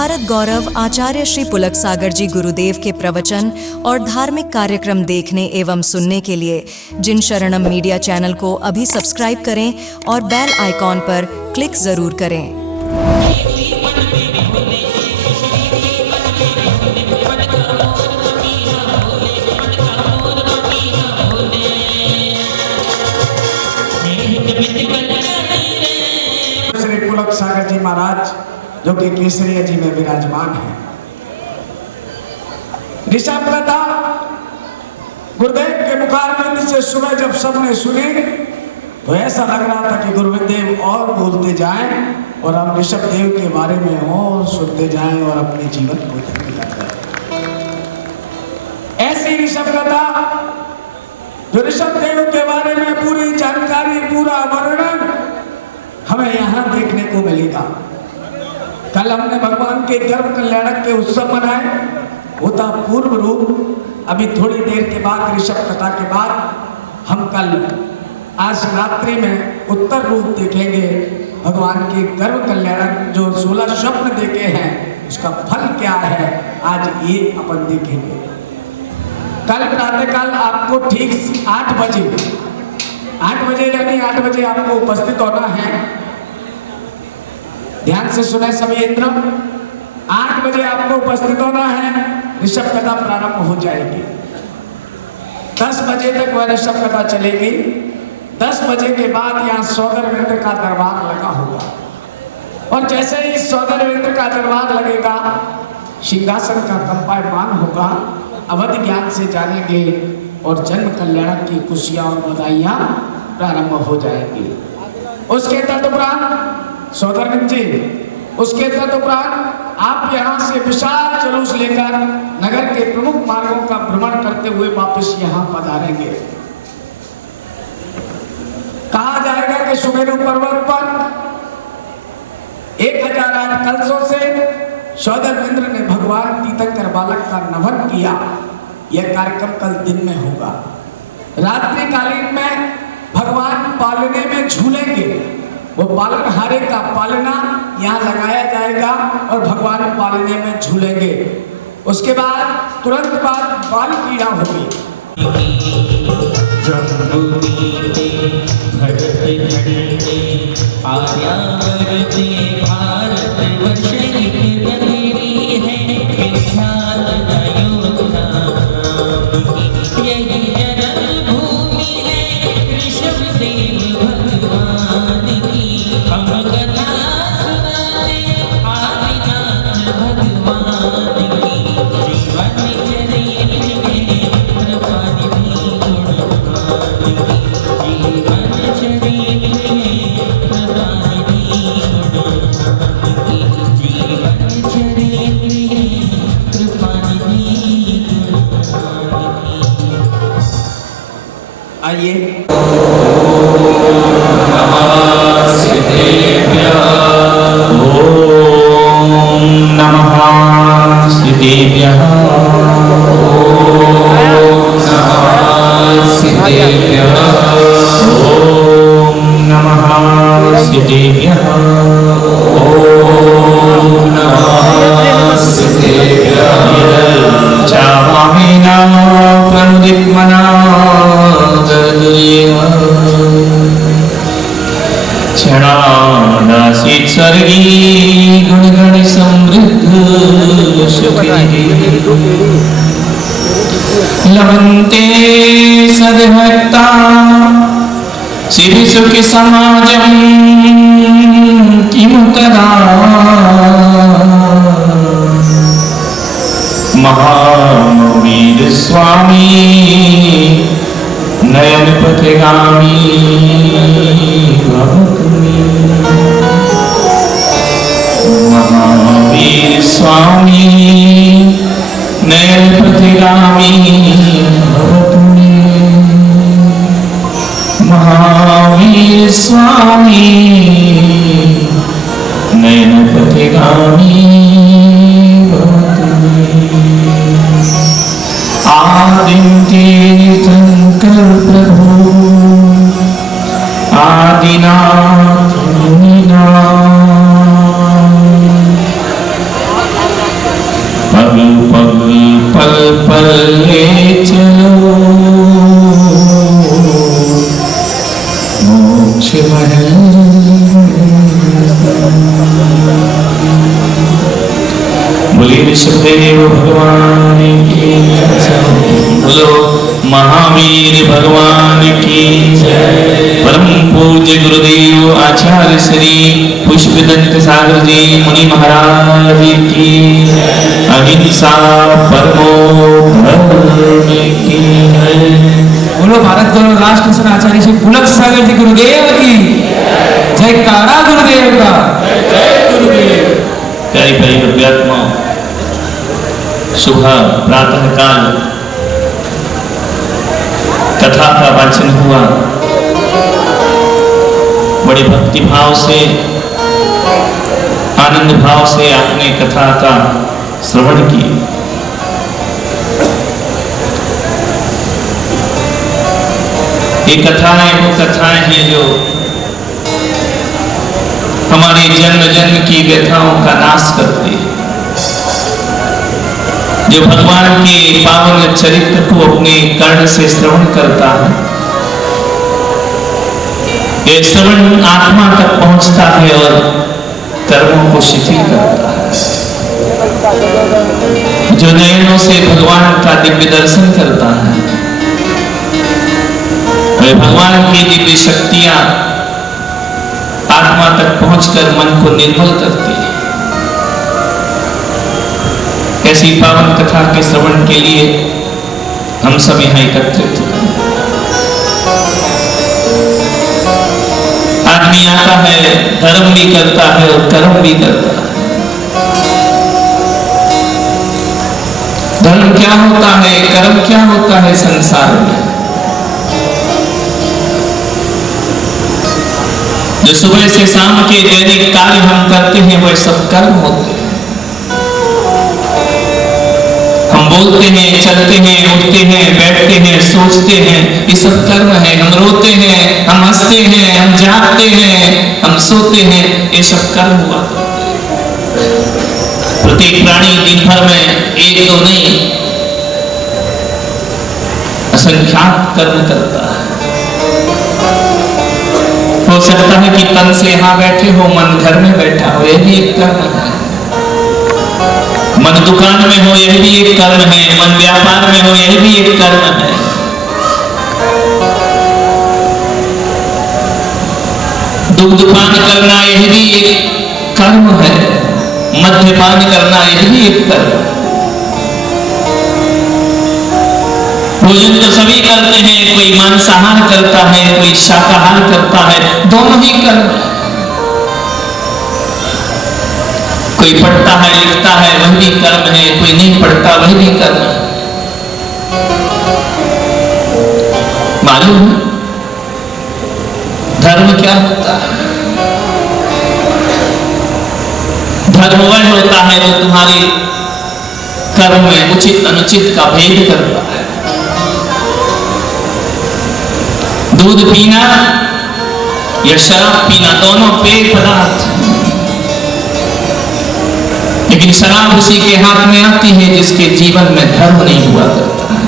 भारत गौरव आचार्य श्री पुलक सागर जी गुरुदेव के प्रवचन और धार्मिक कार्यक्रम देखने एवं सुनने के लिए जिन शरणम मीडिया चैनल को अभी सब्सक्राइब करें और बेल आइकॉन पर क्लिक जरूर करें। श्री पुलक सागर जी महाराज जो कि केसरिया जी में विराजमान है। ऋषभ कथा गुरुदेव के मुखारबिंद से सुबह जब सबने सुनी तो ऐसा लग रहा था कि गुरुदेव और बोलते जाएं और हम ऋषभ देव के बारे में और सुनते जाएं और अपने जीवन को धन्य करते हैं। ऐसी ऋषभ कथा जो ऋषभ देव के बारे में पूरी जानकारी, पूरा वर्णन हमें यहाँ देखने को मिलेगा। कल हमने भगवान के गर्भ कल्याणक के उत्सव मनाए, होता पूर्व रूप। अभी थोड़ी देर के बाद ऋषभ कथा के बाद हम कल आज रात्रि में उत्तर रूप देखेंगे। भगवान के गर्भ कल्याणक जो 16 स्वप्न देखे हैं उसका फल क्या है, आज ये अपन देखेंगे। कल प्रातःकाल आपको ठीक 8 बजे यानी 8 बजे आपको उपस्थित होना है। ध्यान से सुने सभी इंद्र, 8 बजे आपको उपस्थित होना है। ऋषभ कथा प्रारंभ हो जाएगी। 10 बजे तक वह ऋषभ कथा चलेगी। 10 बजे के बाद यहाँ सौदरवेंद्र का दरबार लगा होगा और जैसे ही सौदरवेंद्र का दरबार लगेगा, सिंहासन का कंपायमान होगा। अवध ज्ञान से जानेंगे और जन्म कल्याण की खुशियां और बधाइयां प्रारंभ हो जाएंगी। उसके तदुपरांत सौदरवेंद्र जी, उसके तदुपरांत आप यहाँ से विशाल जुलूस लेकर नगर के प्रमुख मार्गों का भ्रमण करते हुए वापस यहाँ पधारेंगे। कहा जाएगा कि सुमेरु पर्वत पर 1008 कलशों से सौदरवेंद्र ने भगवान तीर्थंकर बालक का नमन किया। यह कार्यक्रम कल दिन में होगा। रात्रिकालीन में भगवान पालने में झूलेंगे। वो पालनहारे का पालना यहाँ लगाया जाएगा और भगवान पालने में झूलेंगे। उसके बाद तुरंत बाद बाल क्रीड़ा होगी। आइए। गुणगण समृद्ध लवन्ते सदभक्ता सिरिसुखि समाजं किमु तदा महावीर स्वामी नयन पथगामी महावीर स्वामी नयन पथगामी महावीर स्वामी नयन पथगामी आदिम तीर्थंकर प्रभु आदिनाथ मुनिनाथ ले चलो मोक्ष महल। बोलिए ऋषभदेव भगवान की जय। बोलो महावीर भगवान की जय। परम पूज्य गुरुदेव आचार्य श्री पुष्पदंत सागर जी मुनि महाराज की अहिंसा परमो धर्म की जय। बोलो भारत गौरव राष्ट्र शासन आचार्य श्री पुलक सागर जी गुरुदेव की जयकारा गुरुदेव का। जय गुरुदेव। प्यारी प्यारी अध्यात्मा, सुबह प्रातः काल कथा का वाचन हुआ। बड़े भक्ति भाव से, आनंद भाव से आपने कथा का श्रवण किया। ये कथाएं वो कथाएं हैं जो हमारे जन्म जन्म की व्यथाओं का नाश करती है, जो भगवान के पावन चरित्र को अपने कर्ण से श्रवण करता है। ये श्रवण आत्मा तक पहुंचता है और कर्मों को शिथिल करता है। जो नयनों से भगवान का दिव्य दर्शन करता है, वे भगवान की दिव्य शक्तियां आत्मा तक पहुंचकर मन को निर्मल करती है। ऐसी पावन कथा के श्रवण के लिए हम सब यहाँ एकत्रित हुए। आदमी आता है, धर्म भी करता है और कर्म भी करता है। धर्म क्या होता है, कर्म क्या होता है संसार में? जो सुबह से शाम के दैनिक कार्य हम करते हैं वह सब कर्म होते हैं। हम बोलते हैं, चलते हैं, उठते हैं, बैठते हैं, सोचते हैं, ये सब कर्म है। हम रोते हैं, हम हंसते हैं, हम जागते हैं, हम सोते हैं, ये सब कर्म हुआ करते हैं। प्रत्येक प्राणी दिन भर में एक दो नहीं असंख्यात कर्म करता है। हो सकता है कि तन से यहां बैठे हो, मन घर में बैठा हो, यह भी एक कर्म है। मन दुकान में हो, यह भी एक कर्म है। मन व्यापार में हो, यह भी एक कर्म है। दुग्धपान करना यह भी एक कर्म है। मद्यपान करना यह भी एक कर्म है। भोजन तो सभी करते हैं, कोई मांसाहार करता है, कोई शाकाहार करता है, दोनों ही कर्म है। कोई पढ़ता है, लिखता है, वह भी कर्म है। कोई नहीं पढ़ता, वह भी कर्म है। मालूम है धर्म क्या होता है? धर्म वह होता है जो तुम्हारे कर्म में उचित अनुचित का भेद करता है। दूध पीना या शराब पीना दोनों पेय पदार्थ, लेकिन शराब उसी के हाथ में आती है जिसके जीवन में धर्म नहीं हुआ करता है।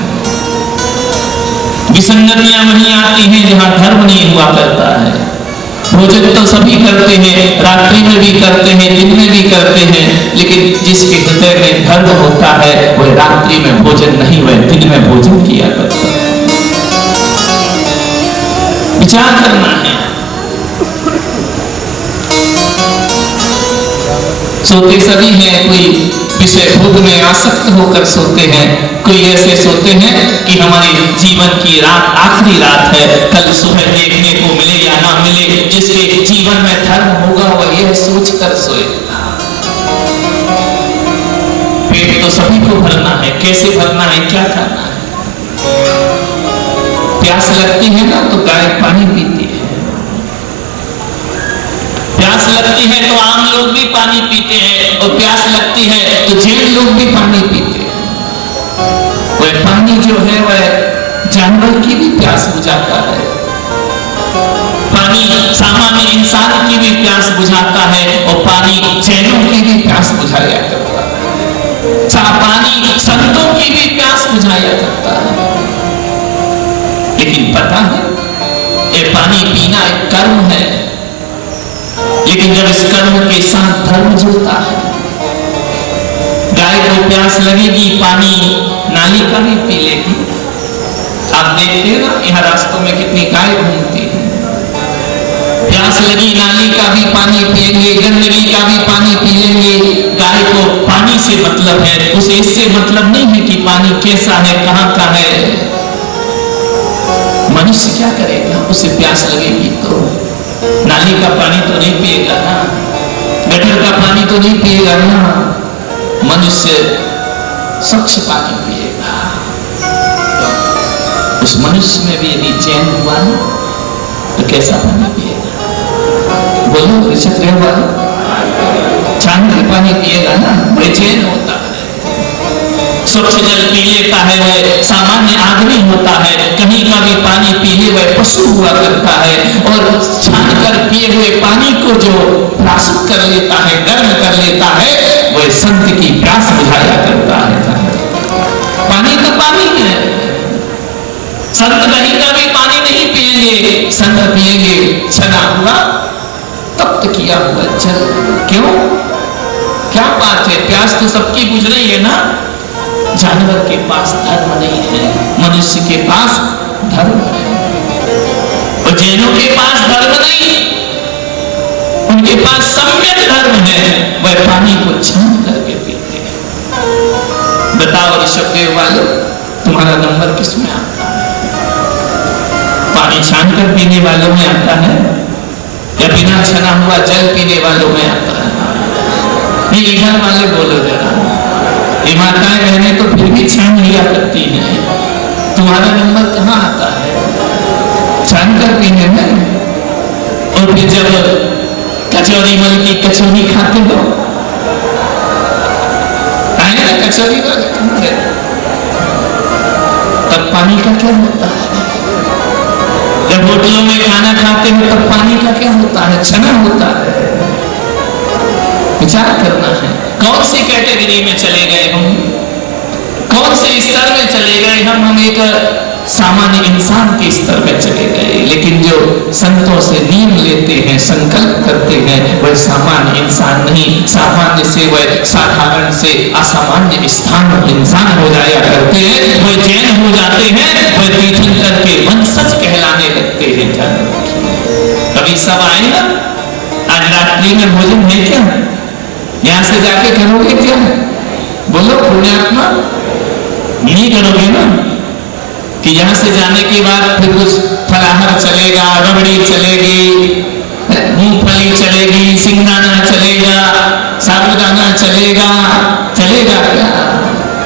विसंगतियां वहीं आती हैं जहां धर्म नहीं हुआ करता है। भोजन तो सभी करते हैं, रात्रि में भी करते हैं, दिन में भी करते हैं, लेकिन जिसके हृदय में धर्म होता है वह रात्रि में भोजन नहीं, वह दिन में भोजन किया करता है। विचार करना है। सोते सभी हैं, कोई विषय भोग में आसक्त होकर सोते हैं, कोई ऐसे सोते हैं कि हमारे जीवन की रात आखिरी रात है, कल सुबह देखने को मिले या ना मिले। जिसके जीवन में धर्म होगा वह यह सोचकर सोए। पेट तो सभी को भरना है, कैसे भरना है, क्या करना है? प्यास लगती है ना तो गाय पानी पीती है, प्यास लगती है तो आम लोग भी पानी पीते हैं, और प्यास लगती है तो जैन लोग भी पानी पीते हैं। वह पानी जो है वह जानवर की भी प्यास बुझाता है। पानी सामान्य इंसान की भी प्यास बुझाता है, और पानी जैनों की भी प्यास बुझाया करता है। पानी संतों की भी प्यास बुझाया पता है ये पानी पीना एक कर्म है, लेकिन जब इस कर्म के साथ धर्म जुड़ता है, गाय को प्यास लगेगी पानी नाली का भी पी लेगी। आप देखते हैं ना यहाँ रास्तों में कितनी गाय घूमती है, प्यास लगी नाली का भी पानी पिएंगे, गंदगी का भी पानी पी लेंगे। गाय को पानी से मतलब है, उसे इससे मतलब नहीं है कि पानी कैसा है, कहाँ का है। मनुष्य क्या करेगा, उसे प्यास लगेगी तो नाली का पानी तो नहीं पिएगा ना, गटर का पानी तो नहीं पिएगा ना, मनुष्य स्वच्छ पानी पिएगा। उस मनुष्य में भी यदि चैन हुआ ना तो कैसा पानी पिएगा? बोलो ऋषभ देव वाले, छान के पानी पिएगा ना, बेचैन होता है। स्वच्छ जल पी लेता है वह सामान्य आदमी होता है, कहीं का भी पानी पी ले वह पशु हुआ करता है। और छान कर पिए हुए पानी को जो प्राशुद्ध कर लेता है, गर्म कर लेता है, वह संत की प्यास बुझाया करता है। पानी तो पानी है, संत कहीं का भी पानी नहीं पिएंगे, संत पिएंगे छना हुआ तप्त किया हुआ जल। क्यों? क्या बात है, प्यास तो सबकी बुझ रही है ना। जानवर के पास धर्म नहीं है, मनुष्य के पास धर्म है। और जैनों के पास धर्म नहीं, उनके पास सम्यक धर्म है, वह पानी को छान करके पीते हैं। बताओ ऋषभ देव वालों, तुम्हारा नंबर किसमें आता है? पानी छान कर पीने वालों में आता है या बिना छना हुआ जल पीने वालों में आता है? ये इधर वाले बोलो जरा। ये माताएं बहनें तो फिर भी छान लिया करती हैं, तुम्हारा नंबर कहाँ आता है? छान कर पीने में। और फिर जब कचौरी मल की कचौरी खाते हो, आए ना कचौरी वाले खाते, तब पानी का क्या होता है? जब होटलों में खाना खाते हो तब पानी का क्या होता है? छना होता है। विचार करना है, कौन सी कैटेगरी में चले गए हम, कौन से स्तर में चले गए हम एक सामान्य इंसान के स्तर में चले गए। लेकिन जो संतों से नियम लेते हैं, संकल्प करते हैं, वह सामान्य इंसान नहीं, सामान्य से वह साधारण से असामान्य स्थान इंसान हो जाया करते हैं, वह जैन हो जाते हैं, वह तीर्थंकर के वंशज कहलाने लगते हैं। कभी सब आए ना, आज रात्रि में भोजन है क्या? यहां से जाके करोगे क्या? बोलो पुण्यात्मा, नहीं करोगे ना कि यहां से जाने के बाद फिर कुछ फलाहार चलेगा, रबड़ी चलेगी, मूंगफली चलेगी, सिंगदाना चलेगा, साबुदाना चलेगा, चलेगा क्या?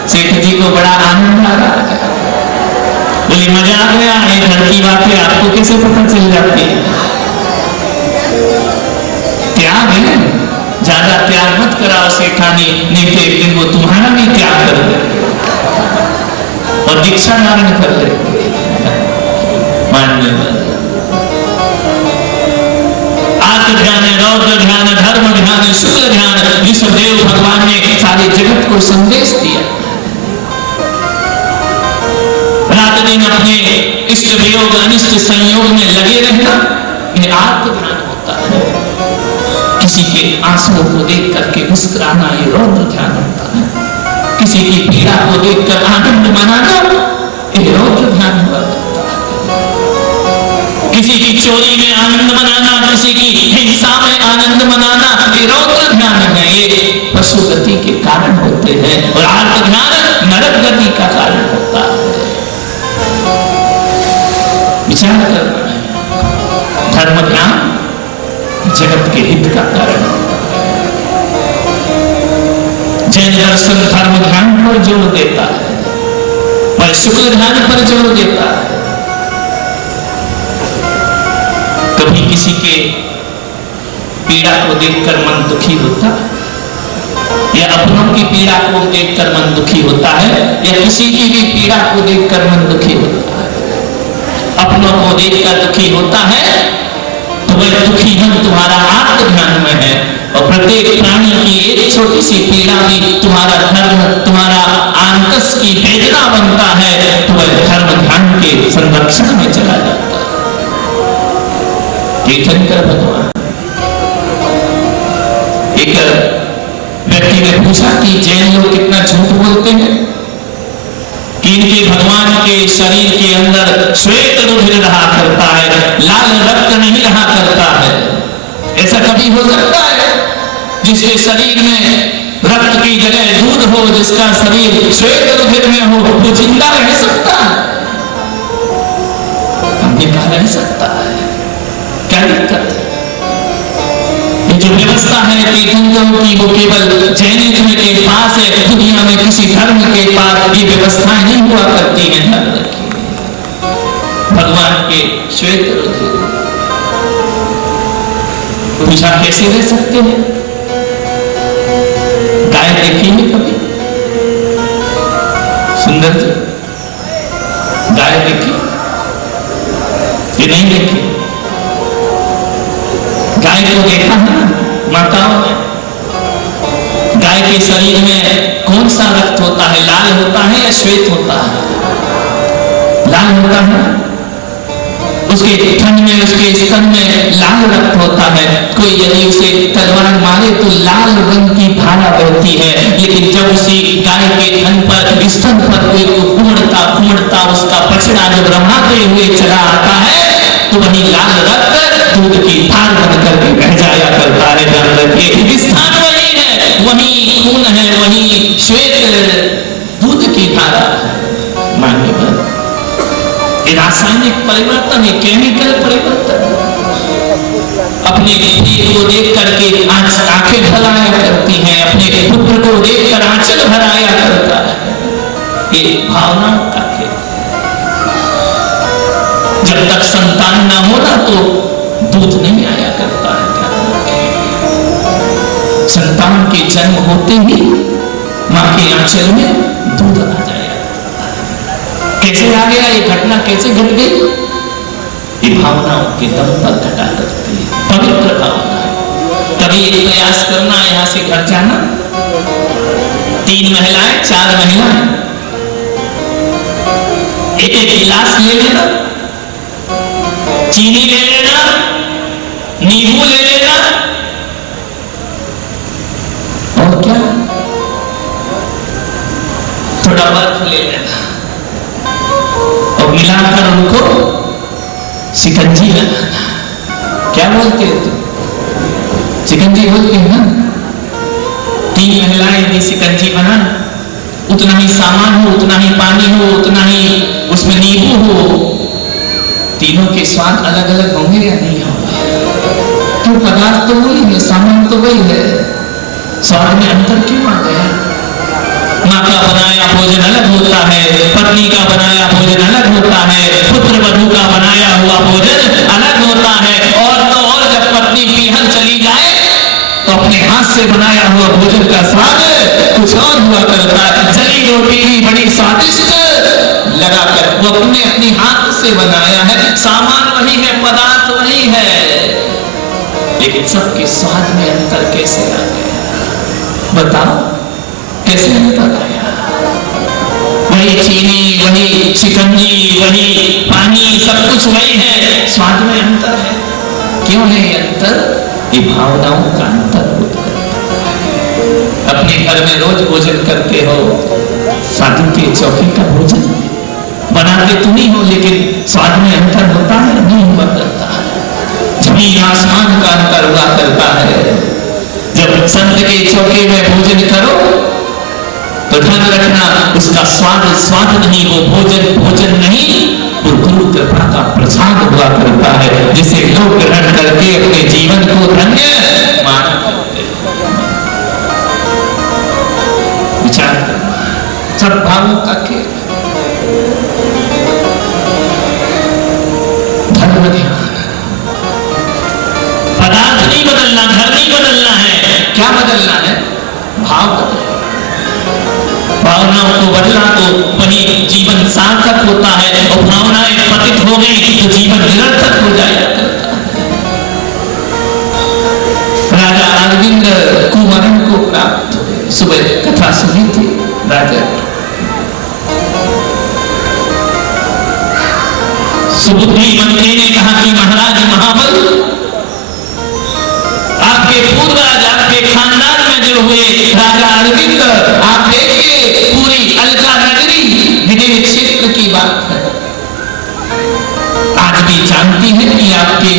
सेठ जी को बड़ा आनंद आ रहा है, बोली मजा आ गया। ये घर की बातें आपको कैसे पता चल जाती है? त्याग है, ज्यादा त्याग मत कराओ सेठानी, नहीं तो एक दिन वो तुम्हारा भी त्याग कर दे और दीक्षा धारण कर ले। मानने वाले आत्म ध्यान, रौद्र ध्यान, धर्म ध्यान, शुक्ल ध्यान, ऋषभदेव भगवान ने सारे जगत को संदेश दिया। रात दिन अपने इष्ट वियोग अनिष्ट संयोग में लगे रहना, यह आत्म ध्यान होता है। किसी के आंसुओं को देख करके मुस्कुराना, ये रौद्र ध्यान होता है। किसी की पीड़ा को देखकर आनंद मनाना, ये रौद्र ध्यान हुआ करता है। किसी की चोरी में आनंद मनाना, किसी की हिंसा में आनंद मनाना, ये रौद्र ध्यान है। ये पशु गति के कारण होते हैं और आर्त ध्यान नरक गति का कारण होता है। विचार करना है, धर्म ध्यान जगत के हित का कारण होता है। जैन दर्शन धर्म ध्यान पर जोर देता है, पर शुक्ल ध्यान पर जोर देता है। कभी किसी के पीड़ा को देखकर मन दुखी होता है, या अपनों की पीड़ा को देखकर मन दुखी होता है, या किसी की भी पीड़ा को देखकर मन दुखी होता है। अपनों को देखकर दुखी होता है तो वह दुखी मन तुम्हारा आत्म ध्यान में है, और प्रत्येक प्राणी की एक छोटी सी पीड़ा भी तुम्हारा धर्म, तुम्हारा आंतस की वेदना बनता है, तो वह धर्म ध्यान के के संरक्षण में चला जाता है। तीर्थंकर भगवान, एक व्यक्ति ने पूछा कि जैन लोग कितना झूठ बोलते हैं कि इनके भगवान के शरीर के अंदर श्वेत रुधिर रहा करता है, लाल रक्त नहीं रहा करता है। ऐसा कभी हो सकता है जिसके शरीर में रक्त की जगह दूध हो, जिसका शरीर श्वेत रुधिर में हो, वो जिंदा रह सकता है? हमने कहा रह सकता है, क्या दिक्कत है? ये जो व्यवस्था है तीर्थंकरों की, वो केवल जैनिज्म के पास है, दुनिया में किसी धर्म के पास ये व्यवस्थाएं नहीं हुआ करती हैं। भगवान के श्वेत रुधिर, पूछा कैसे रह सकते हैं? गाय देखी है कभी? सुंदर जी, गाय देखी ये नहीं देखी? गाय को देखा है ना माताओं ने? गाय के शरीर में कौन सा रक्त होता है? लाल होता है या श्वेत होता है? लाल होता है। उसके थन में, उसके स्तन में लाल रक्त होता है। कोई यदि उसे तलवार मारे तो लाल रंग की धारा बहती है, लेकिन जब उसी गाय के थन पर, स्तन पर कोई उमड़ता उसका बछड़ा जब रमाते हुए चला आता है तो वही लाल रक्त दूध की धार बन करके बह जाया करता है। ध्यान रखिए, स्थान वही है, वही खून है, वही श्वेत दूध की धारा है। मान्य रासायनिक परिवर्तन है, केमिकल परिवर्तन। अपने बेटे को देख करके आंखें भराया करती हैं, अपने पुत्र को देखकर आंचल भराया करता है। ये भावनाओं का खेल। जब तक संतान ना होना तो दूध नहीं आया करता है। संतान के जन्म होते ही मां के आंचल में दूध आ जाए। कैसे आ गया? ये घटना कैसे घट गई? ये भावनाओं के दम पर घटा करती है, पवित्र भावना है। कभी एक प्रयास करना, यहां से घर जाना, 3 महिलाएं 4 महिलाएं, एक गिलास ले लेना, चीनी ले लेना, नींबू ले लेना, और क्या, थोड़ा बर्फ ले लेना, और मिलाकर उनको शिकंजी बनाना। क्या बोलते हो तुम? शिकंजी बोलते हैं ना? 3 महिलाएं यदि शिकंजी बना, उतना ही सामान हो, उतना ही पानी हो, उतना ही उसमें नींबू हो, तीनों के स्वाद अलग अलग होंगे या नहीं होंगे? तो पदार्थ तो वही है, सामान तो वही है, स्वाद में अंतर क्यों आ गया? माँ का बनाया भोजन अलग होता है, पत्नी का बनाया भोजन अलग होता है, पुत्र वधू का बनाया हुआ भोजन अलग होता है। और तो और जब पत्नी पीहर चली जाए तो अपने हाथ से बनाया हुआ भोजन का स्वाद कुछ और हुआ करता है। जली रोटी भी बड़ी स्वादिष्ट लगाकर वो अपने हाथ से बनाया है, सामान वही है, पदार्थ वही है, लेकिन सबके स्वाद में अंतर कैसे आ गया? बताओ कैसे अंतर आया? वही चीनी, वही शिकंजी, वही पानी, सब कुछ वही है, स्वाद में अंतर है। क्यों है ये अंतर? ये भावनाओं का अंतर होता है। अपने घर में रोज भोजन करते हो, शादी के चौकी का भोजन बनाते तुम ही हो, लेकिन स्वाद में अंतर होता है? नहीं हुआ करता है। जमीन आसमान का अंतर हुआ करता है। जब संत के चौके में भोजन करो तो ध्यान रखना, उसका स्वाद नहीं, वो भोजन नहीं, वो गुरु कृपा का प्रसाद हुआ करता है, जिसे लोग ग्रहण करके अपने जीवन को धन्य माना करते हैं। विचार करना, सब भावों का खेल, धर्म ध्यान, पदार्थ नहीं बदलना, घर नहीं बदलना है, क्या बदलना है? भाव बदलना। भावनाओं को बदला तो वही जीवन सार्थक होता है, और भावनाएं पतित हो गई तो जीवन निरर्थक हो जाएगा करता है। राजा अरविंद कुंवरन को प्राप्त हुए, सुबह कथा सुनी थी राजा। सुबुद्धि मंत्री ने कहा कि महाराज महाबल, आपके पूर्वज आपके खानदान में जो हुए राजा अरविंद, आप देखिए पूरी अलका नगरी विदेह क्षेत्र की बात है, आज भी जानती है कि आपके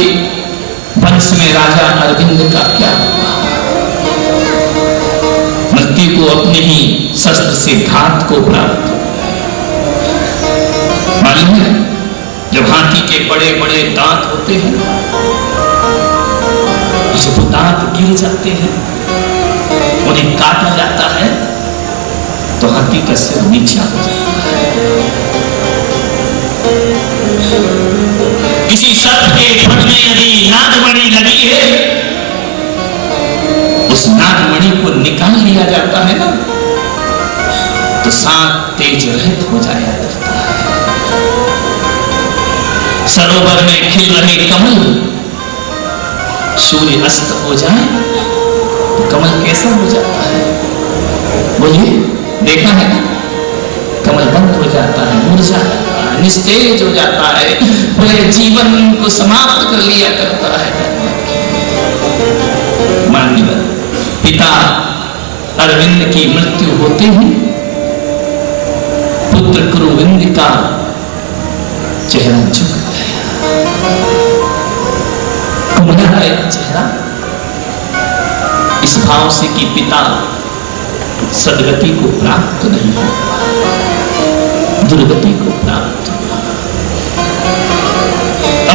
वंश में राजा अरविंद का क्या हुआ। मृत्यु को अपने ही शस्त्र से घात को प्राप्त मालूम है। जब हाथी के बड़े बड़े दांत होते हैं, जब दांत गिर जाते हैं, उन्हें काटा जाता है तो हाथी का सिर नीचा हो जाता है। किसी सर्प के फन में यदि नागमणि लगी है, उस नागमणि को निकाल लिया जाता है ना, तो सांप तेज रहित हो जाया करता है। सरोवर में खिल रहे कमल सूर्य अस्त हो जाए तो कमल कैसा हो जाता है? बोलिए, देखा है ना, कमल बंद हो जाता है, मुरझा जाता है, निस्तेज हो जाता है, पूरे जीवन को समाप्त कर लिया करता है। माननीय पिता अरविंद की मृत्यु होते ही पुत्र कुरुविंद का चेहरा झुक गया, कुमला है चेहरा, इस भाव से कि पिता सदगति को प्राप्त नहीं हो, दुर्गति को प्राप्त हुआ।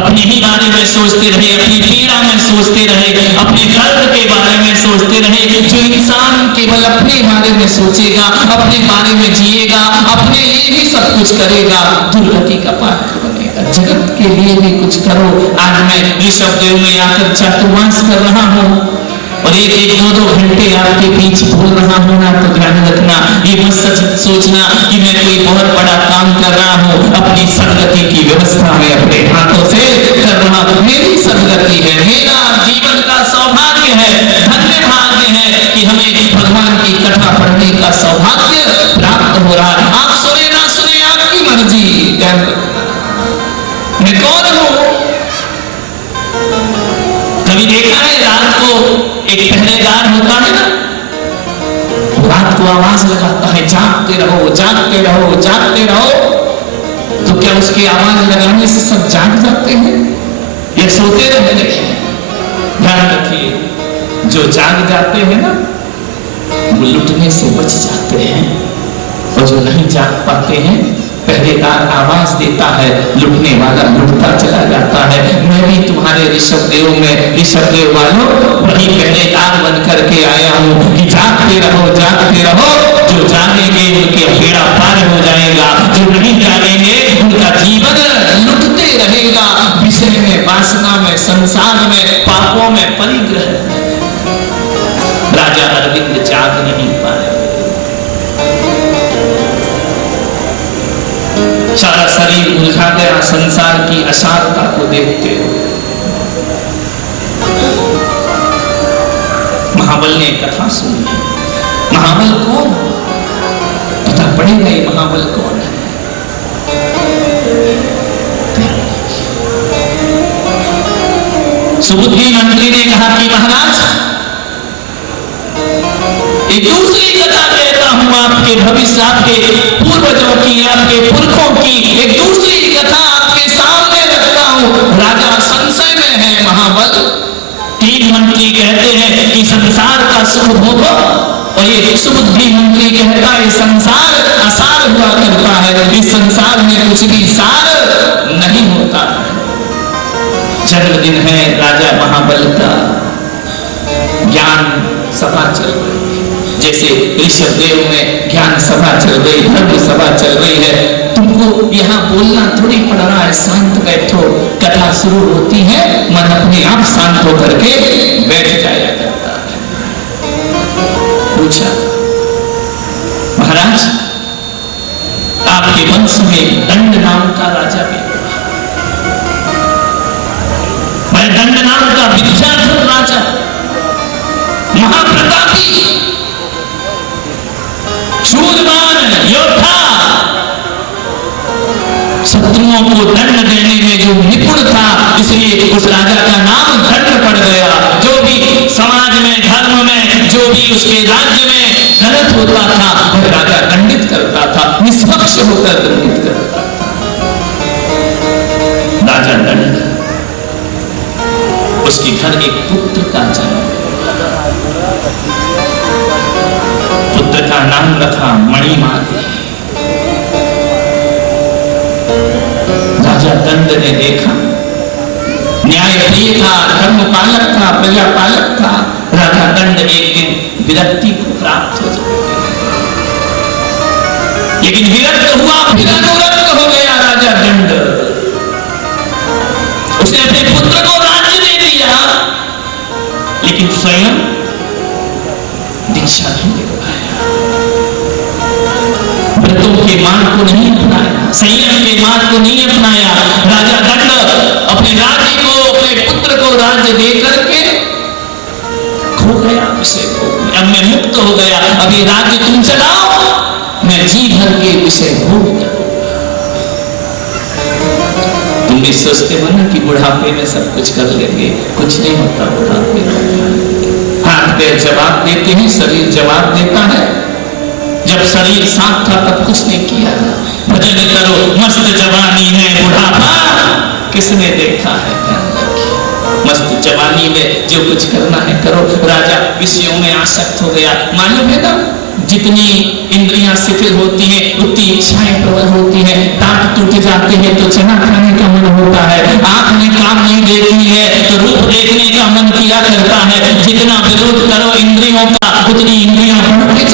अपने ही बारे में सोचते रहे, अपनी पीड़ा में सोचते रहे, अपने दर्द के बारे में सोचते रहे। जो इंसान केवल अपने बारे में सोचेगा, अपने बारे में जिएगा, अपने लिए ही सब कुछ करेगा, दुर्गति का पात्र बनेगा। जगत के लिए भी कुछ करो। आज मैं ऋषभ देव में आकर चातुर्मास कर रहा हूँ और एक दो घंटे आपके बीच बोल रहा हूं ना, तो ध्यान रखना, ये मत सोचना कि मैं कोई बहुत बड़ा काम कर रहा हूं। अपनी सदगति की व्यवस्था में अपने हाथों से कर रहा हूं। मेरी सदगति है, मेरा जीवन का सौभाग्य है, धन्य भाग्य है कि हमें भगवान की कथा पढ़ने का सौभाग्य प्राप्त हो रहा है। आप सुने ना सुने, आपकी मर्जी। मैं कौन हूं? कभी देखा है रात को एक पहरेदार होता है ना, रात को आवाज लगाता है, जागते रहो जागते रहो जागते रहो। तो क्या उसकी आवाज लगाने से सब जाग जाते हैं या सोते रहते हैं? ध्यान रखिए, जो जाग जाते हैं ना, वो लुटने से बच जाते हैं, और जो नहीं जाग पाते हैं, पहरेदार आवाज देता है, लुटने वाला लुटता चला जाता है। मैं भी तुम्हारे ऋषभ देव में, ऋषभ देव वालों, वही पहरेदार बन करके आया हूँ कि जागते रहो जागते रहो। जो जागेंगे उनके बेड़ा पार हो जाएगा, जो नहीं जागेंगे उनका जीवन लुटते रहेगा, विषय में, वासना में, संसार में, पापों में परिग्रह। राजा अरविंद जाग नहीं पाए, सारा शरीर मुरझा गया संसार की असारता को देखते हुए। महाबल ने कथा सुनी। महाबल कौन? पता पड़ेगा ये महाबल कौन है। सुबुद्धि मंत्री ने कहा कि महाराज, एक दूसरी कथा कहता हूं आपके भविष्य, आपके पूर्वजों की, आपके पुरखों की एक दूसरी कथा आपके सामने रखता हूं। राजा संशय में है महाबल। तीन मंत्री कहते हैं कि संसार का सुख भोगो, और ये सुबुद्धि मंत्री कहता है संसार असार हुआ करता है, इस संसार में कुछ भी सार नहीं होता है। जन्मदिन है राजा महाबल का, ज्ञान सभा चल रही है, जैसे ऋषभ देव में ज्ञान सभा चल रही, धर्म सभा चल रही है। तुमको यहाँ बोलना थोड़ी पड़ रहा है, शांत बैठो। कथा शुरू होती है, मन अपने आप शांत होकर के बैठ जाया करता है। पूछा, महाराज आपके वंश में दंड नाम का राजा भी हुआ, मैं दंड नाम का विख्यात राजा, महाप्रतापी, शूरमान योद्धा, शत्रुओं को दंड देने में निपुण था, इसलिए उस राजा का नाम दंड पड़ गया। जो भी समाज में, धर्म में, जो भी उसके राज्य में गलत होता था वह राजा दंडित करता था, निष्पक्ष होकर दंडित करता था। राजा दंड, उसके घर एक पुत्र का जन्म, पुत्र का नाम रखा मणिमाली। राजा दंड ने देखा, न्यायप्रिय था, धर्म पालक था, प्रजा पालक था। राजा दंड एक दिन विरक्ति को प्राप्त हो जाते, लेकिन विरक्त हुआ फिर अनुरक्त हो गया राजा दंड। उसने अपने पुत्र को राज्य दे दिया, लेकिन स्वयं दीक्षा नहीं ले पाया, व्रतों के मार्ग को नहीं अपनाया, संयम के मार्ग को नहीं अपनाया। राजा दंड अपने राज्य को, अपने पुत्र को राज्य दे करके खो गया, विषय खो गया। अब मैं मुक्त हो गया, अब ये राज्य तुम चलाओ, मैं जी भर के विषय भोग करूंगा। तुम भी सोचते हो ना कि बुढ़ापे में सब कुछ कर लेंगे, कुछ नहीं होता बुढ़ापे में। हाथ पैर जवाब देते हैं, शरीर जवाब देता है। जब शरीर साथ था तब कुछ नहीं किया। भजन करो मस्त जवानी है बुढ़ापा किसने देखा है, मस्त जवानी में जो कुछ करना है करो। राजा विषयों में आसक्त हो गया। मालूम है ना, जितनी इंद्रियां शिथिल होती हैं उतनी इच्छाएं प्रबल होती हैं। दांत टूट जाते हैं तो चना खाने का मन होता है, आंख ने काम नहीं देखी है तो रूप देखने का मन किया करता है। जितना विरोध करो इंद्रियों का उतनी इंद्रियां बढ़ती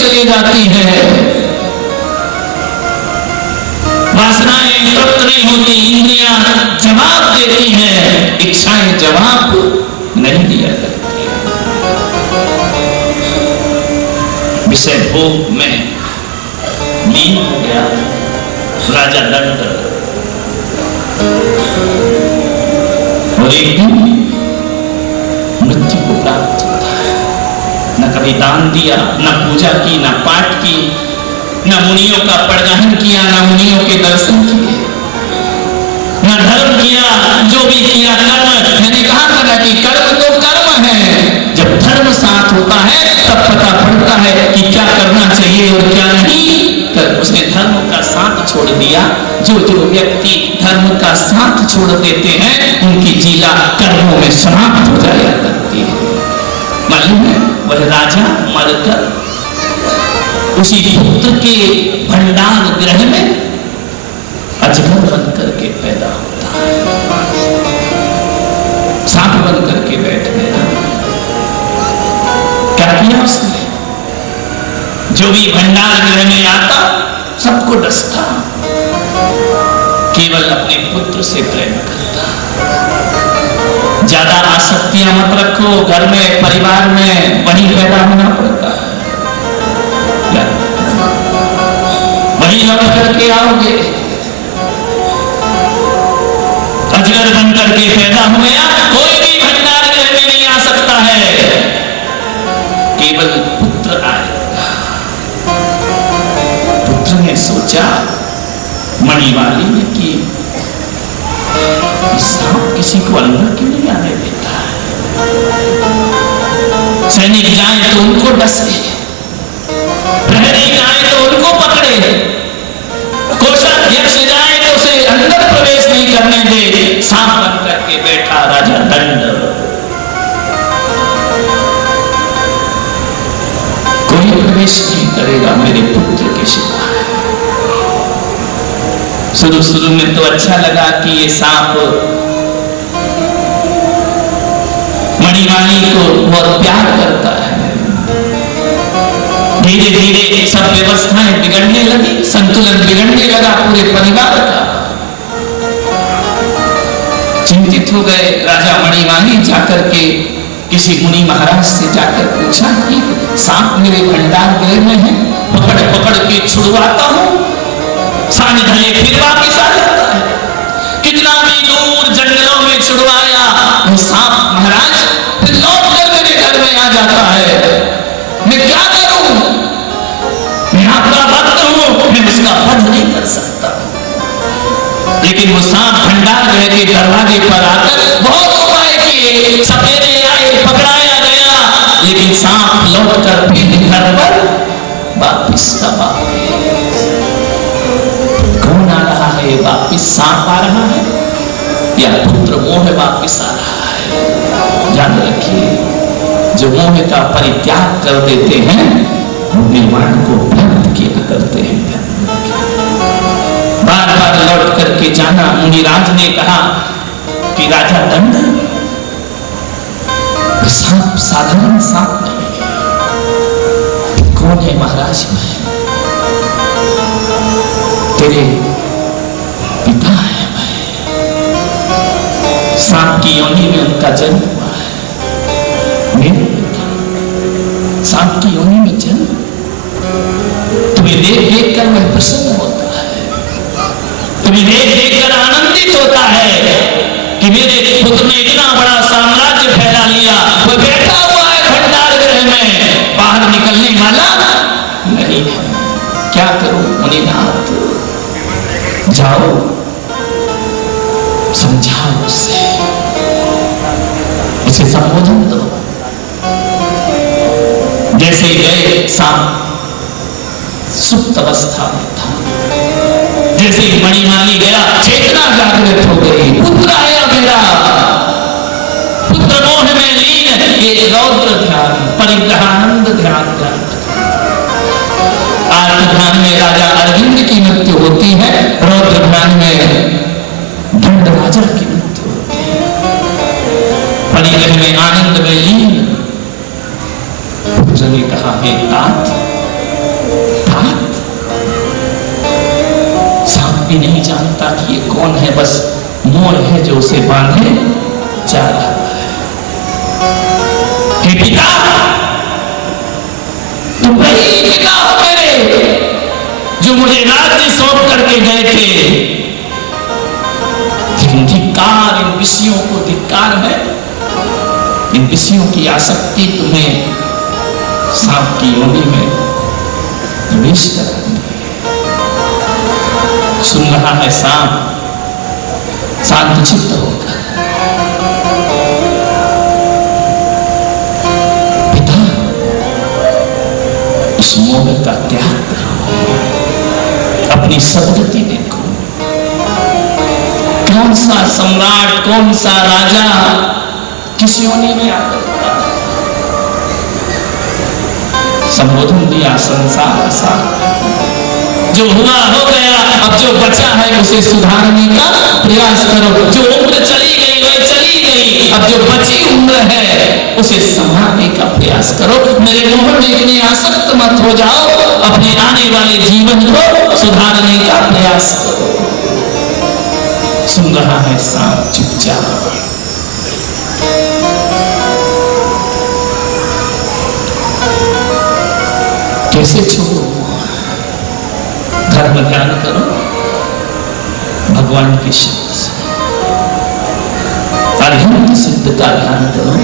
चली जाती है। वासनाएं तृप्त नहीं होती, इंद्रियां जवाब देती हैं, इच्छाएं जवाब नहीं दिया करती। विषय भोग में लीन हो गया राजा दंड। और एक दिन मृत्यु को प्राप्त होता है। न कभी दान दिया, न पूजा की, न पाठ की, न मुनियों का परिग्रहण किया, न मुनियों के दर्शन किए, न धर्म किया। जो भी किया कर्म, मैंने कहा था ना कि कर्म तो कर्म है। जब धर्म साथ होता है तब पता पड़ता है कि क्या करना चाहिए और क्या नहीं कर। उसने धर्म का साथ छोड़ दिया। जो व्यक्ति धर्म का साथ छोड़ देते हैं उनकी जीला कर्मों में समाप्त हो जाया करती है। मालूम है, वह राजा मरकर उसी पुत्र के भंडार गृह में अजगर बन करके पैदा होता है। सांप बन करके बैठ गया। क्या किया उसने? जो भी भंडार गृह में आता सबको डसता, केवल अपने पुत्र से प्रेम करता। ज्यादा आसक्तियां मत रखो, घर में परिवार में वही पैदा होना पड़ता है, वही लौट करके आओगे। अजगर बन करके पैदा हो गया, कोई भी भंडार गृह में नहीं आ सकता है, केवल पुत्र आएगा। पुत्र ने सोचा, मणिमाली ने कि सांप किसी को अंदर क्यों नहीं आने देता है। सैनिक जाए तो उनको डसे, प्रहरी जाए तो उनको पकड़े, कोषाध्यक्ष जाए तो उसे अंदर प्रवेश नहीं करने दे। सांप बन करके बैठा राजा दंड। कोई प्रवेश नहीं करेगा मेरे पुत्र के सिवा। शुरू में तो अच्छा लगा कि ये सांप मणिमाली को बहुत प्यार करता है। धीरे धीरे सब व्यवस्थाएं बिगड़ने लगी, संतुलन बिगड़ने लगा पूरे परिवार का। चिंतित हो गए राजा मणिमाली। जाकर के किसी मुनि महाराज से जाकर पूछा कि सांप मेरे भंडार गृह में है, पकड़ पकड़ के छुड़वाता हूं, सांझ ढले फिर वापिस आ जाता है। कितना भी दूर जंगलों में छुड़वाया वो सांप महाराज फिर लौट कर मेरे घर में आ जाता है। मैं क्या करूं? मैं आपका भक्त हूं, मैं उसका वध नहीं कर सकता। लेकिन वो सांप भंडार गृह के दरवाजे पर आकर बहुत उपाय किए, सपेरे आए, पकड़ाया गया, लेकिन सांप लौटकर फिर घर पर वापिस आ गए। कौन आ रहा है वापिस? सांप आ रहा है या पुत्र मोह वापिस आ रहा है? जान रखिए, जो मोह का परित्याग कर देते हैं वो निर्वाण को प्राप्त किया करते हैं। बार बार लौट करके जाना। मुनिराज ने कहा कि राजा दंड, सांप साधारण सांप नहीं है। कौन है महाराज? तेरे पिता है। सांप की योनि में उनका जन्म हुआ है। मेरे पिता सांप की योनि में जन्म, तुम्हें देख देख कर वह प्रसन्न होता है, तुम्हें देख देख कर आनंदित होता है कि मेरे पुत्र ने इतना बड़ा साम्राज्य फैला लिया। वह बैठा हुआ है भंडार गृह में, बाहर निकलने वाला नहीं है। क्या करूं मुनिनाथ? जाओ समझाओ उसे संबोधन दो। जैसे ही गए, सांप सुप्त अवस्था में था। जैसे ही मणिमाली गया, चेतना जागृत हो गई। पुत्र आया मेरा, पुत्र मोह में लीन। ये रौद्र ध्यान, परिग्रहानंद ध्यान आर्त ध्यान में राजा अरविंद की मृत्यु होती है, रौद्र ध्यान में दंड राजा की मृत्यु होती है। परिग्रह में आनंद में लीन। पुत्र ने कहा, हे तात, तात। सांप भी नहीं जानता कि ये कौन है, बस मोर है जो उसे बांधे जा रहा है। हे पिता, तुम वही पिता हो मेरे जो मुझे राज्य सौंप करके गए थे। लेकिन धिक्कार, इन विषयों को धिक्कार है। इन विषयों की आसक्ति तुम्हें सांप की योनि में प्रवेश कराती है। सुन रहा है सांप शांत चित्त होकर, पिता इस मोह का त्याग करो, अपनी सदगति देखो। कौन सा सम्राट, कौन सा राजा किस योनि में आकर संबोधन दिया? संसार सार जो हुआ हो गया, अब जो बचा है उसे सुधारने का प्रयास करो। जो उम्र चली गई वह चली गई, अब जो बची उम्र है उसे संभालने का प्रयास करो। मेरे मोह में इतने आसक्त मत हो जाओ, अपने आने वाले जीवन को सुधारने का प्रयास करो। सुन रहा है सांप चुपचाप। कैसे छोड़ो? धर्म ध्यान करो, भगवान के शब्द से। अरहंत सिद्ध का ध्यान करो।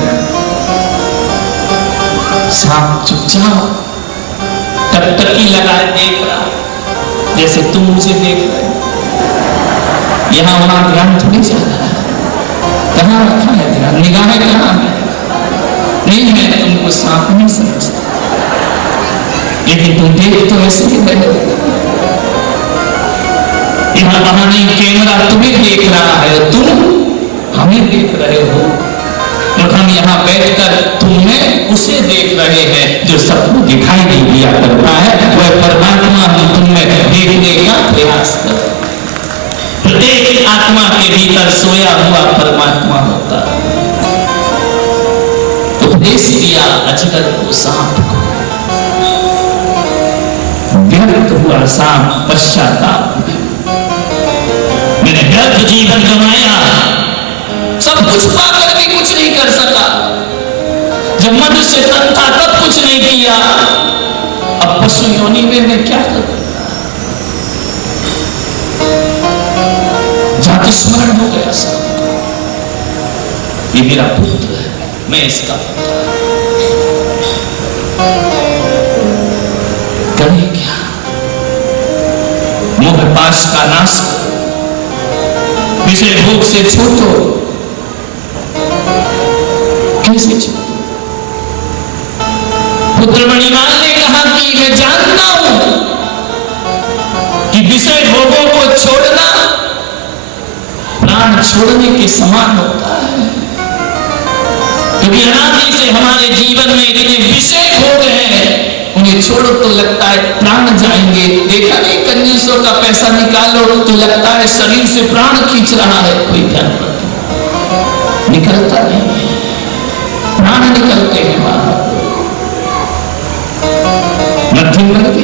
सांप चुपचाप टकटकी लगाए देख रहा, जैसे तुम मुझे देख रहे हो। यहां वहां ध्यान थोड़ी जा रहा है। कहां रखा है ध्यान? निगाहें कहां है? नहीं, मैं तुमको सांप नहीं समझता, लेकिन तुम देख तो ऐसे ही रहे हो। यहाँ वहां नहीं, कैमरा तुम्हें देख रहा है, तुम हमें देख रहे हो। और हम यहाँ बैठकर तुम्हें उसे देख रहे हैं जो सबको दिखाई नहीं दिया करता है। वह परमात्मा हम तुम्हें देखने का प्रयास करो। प्रत्येक आत्मा के भीतर सोया हुआ परमात्मा होता है। उपदेश दिया अजगर को, सांप को। व्यर्थ हुआ सांप, पश्चाताप। मैंने व्यर्थ जीवन गंवाया, सब कुछ पाकर भी कुछ नहीं कर सका। जब मनुष्य तन था तब कुछ नहीं किया, अब पशु योनि में मैं क्या करूं? जाति स्मरण हो गया सबको। ये मेरा पुत्र है, मैं इसका पुत्र। करे क्या? मोह पाश का नाश करो, विषय भोग से छूटो। कैसे छूटो? पुत्र मणिमाल ने कहा कि मैं जानता हूं कि विषय भोगों को छोड़ना प्राण छोड़ने के समान होता है, क्योंकि अनादि से हमारे जीवन में इतने विषय भोग हैं, उन्हें छोड़ो तो लगता है प्राण जाएंगे। देखा नहीं, कंजूसों का पैसा निकालो तो लगता है शरीर से प्राण खींच रहा है, कोई जानवर निकलता नहीं है, प्राण निकलते हैं बाहर। मध्यम वर्ग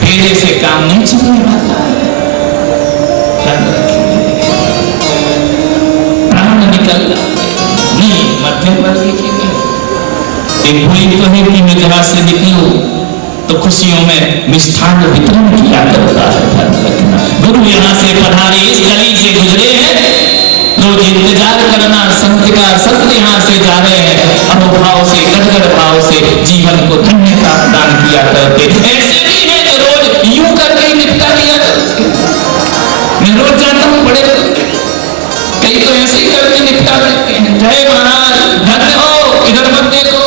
फेरे से काम नहीं चलने वाला है, प्राण निकल नहीं। मध्यम वर्ग की एक बुरी तो है कि मैं जहां से निकलूं तो खुशियों में मिष्ठान वितरण किया करता है। ध्यान रखना, गुरु यहां से पधारे, इस गली से गुजरे हैं, रोज इंतजार करना संत का, संत यहां से जा रहे हैं, अहोभाव से, गदगद भाव से जीवन को धन्यता प्रदान किया करते। ऐसे भी है जो रोज यूं करके निपटा लिया करते। मैं रोज जाता हूं बड़े, कई तो ऐसे ही करके निपटा देते हैं। जय महाराज, धन्य हो, इधर मत देखो।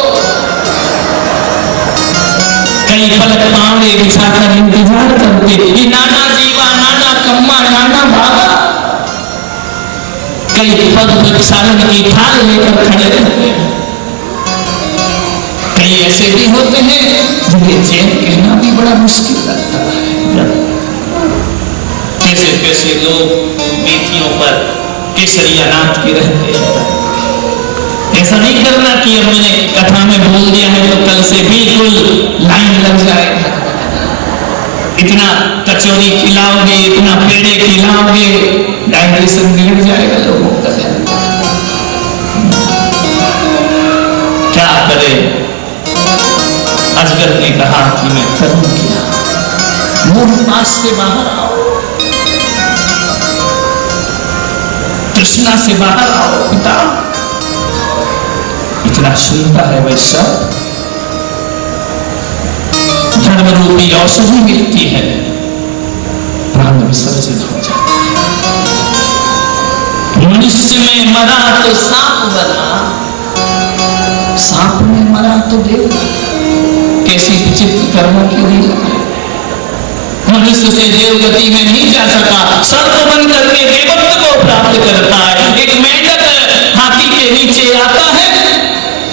कई पलक पावड़े बिछाकर इंतजार करते, ये नाना जीवा, नाना कम्मा, नाना भागा। कई पद प्रक्षालन की थाल लेकर खड़े रहते हैं। कई ऐसे भी होते हैं जिन्हें जैन कहना भी बड़ा मुश्किल लगता है। कैसे कैसे लोग बेटियों पर केसरिया नाथ के रहते हैं। ऐसा नहीं करना कि अब मैंने कथा में बोल दिया है तो कल से बिल्कुल लाइन लग जाएगा। इतना कचौरी खिलाओगे, इतना पेड़े खिलाओगे, डाइजेशन बिगड़ जाएगा लोगों का। क्या करे? अजगर ने कहा कि मैं करूं क्या? मोह पास से बाहर आओ, तृष्णा से बाहर आओ पिता। इतना सुनता है वैसा धर्म रूपी औषधि मिलती है, प्राण विसर्जन हो जाता है। मनुष्य में मरा तो सांप बना, सांप में मरा तो देव। कैसी विचित्र कर्मों की लीला है। मनुष्य से देवगति में नहीं जा सका, सर्प बन करके देवत्व को प्राप्त करता है। एक मेंढक हाथी के नीचे आता है,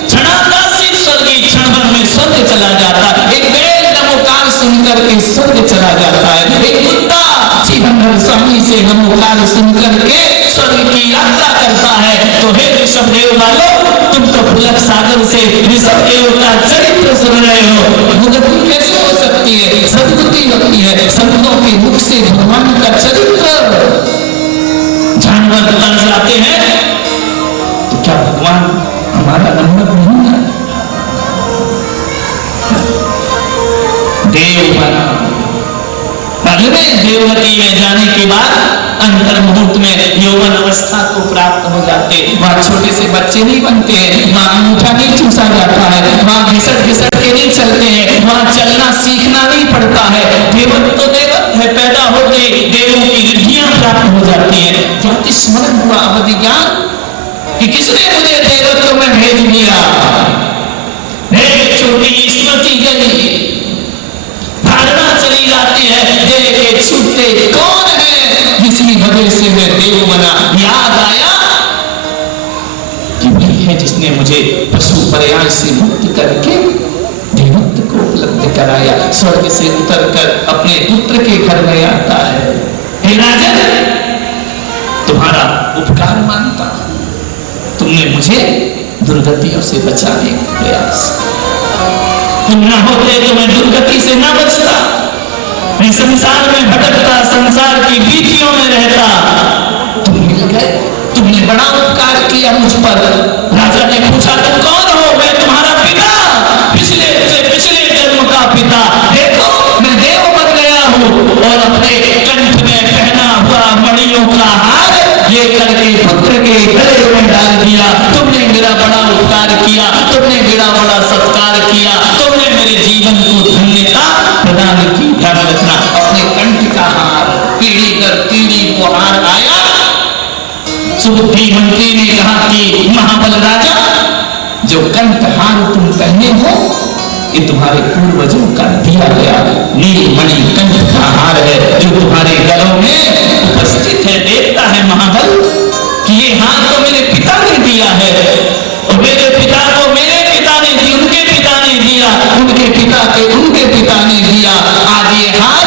क्षणाकाशीन स्वर्गीय क्षण भर में स्वर्ग चला जाता है। एक बैल नमोकार सुनकर के स्वर्ग चला जाता है। एक कुत्ता जीवन भर स्वामी से नमोकार सुनकर के स्वर्ग की यात्रा करता है। तो हे ऋषभ देव वालों, तुम तो पुलक सागर से ऋषभ देव का चरित्र सुन रहे हो। अनुगति कैसे हो सकती है? सद्गति होती है संतों के मुख से भगवान का चरित्र। जानवर तर जाते हैं तो क्या भगवान हमारा अनुभव नहीं है? देव बना, देवगति में जाने के बाद अंतर मुहूर्त में यौवन अवस्था को प्राप्त हो जाते। वहां छोटे से बच्चे नहीं बनते हैं, वहां अंगूठा नहीं चूसा जाता है, वहां घिसट घिसट के नहीं चलते हैं, वहां चलना सीखना नहीं पड़ता है। देवत्व तो देवत्व है, पैदा होते देवों की रिद्धियां प्राप्त हो जाती है। ज्योति स्मरण हुआ अवधि ज्ञान कि किसने मुझे देवत्व में भेज दिया। छोटी स्मृति गई, धारणा चली जाती है, देह के छूटते कौन है जिसकी वजह से मैं देव बना। याद आया कि वही है जिसने मुझे पशु पर्याय से मुक्त करके देवत्व को उपलब्ध कराया। स्वर्ग से उतरकर अपने पुत्र के घर में आता है। हे राजन, तुम्हारा उपकार मानता, तुमने मुझे दुर्गतियों से बचाने का प्रयास। तुम न होते तो मैं दुर्गति से न बचता, मैं संसार में भटकता, संसार की बीतियों में रहता। तुम मिल गए, तुमने बड़ा उपकार किया मुझ पर। राजा ने पूछा तुम कौन हो? मैं तुम्हारा पिता, पिछले से पिछले जन्म का पिता। देखो मैं देव बन गया हूँ और अपने कंठ में पहना हुआ मणियों का हार ये करके पुत्र के गले में डाल दिया। तुमने मेरा बड़ा उपकार किया, तुमने मेरा बड़ा सत्कार किया, तुमने मेरे जीवन को धन्यता प्रदान की। ध्यान रखना, अपने कंठ का हार पीढ़ी दर पीढ़ी राजा, जो कंठहार तुम पहने हो ये तुम्हारे पूर्वजों का दिया गया नीलमणि कंठ का हार है, जो तुम्हारे गलों में उपस्थित है। देखता है महाबल कि ये हार तो मेरे पिता ने दिया है, और मेरे पिता को मेरे पिता ने दी, उनके पिता ने दिया, उनके पिता के उनके पिता ने दिया। आज ये हार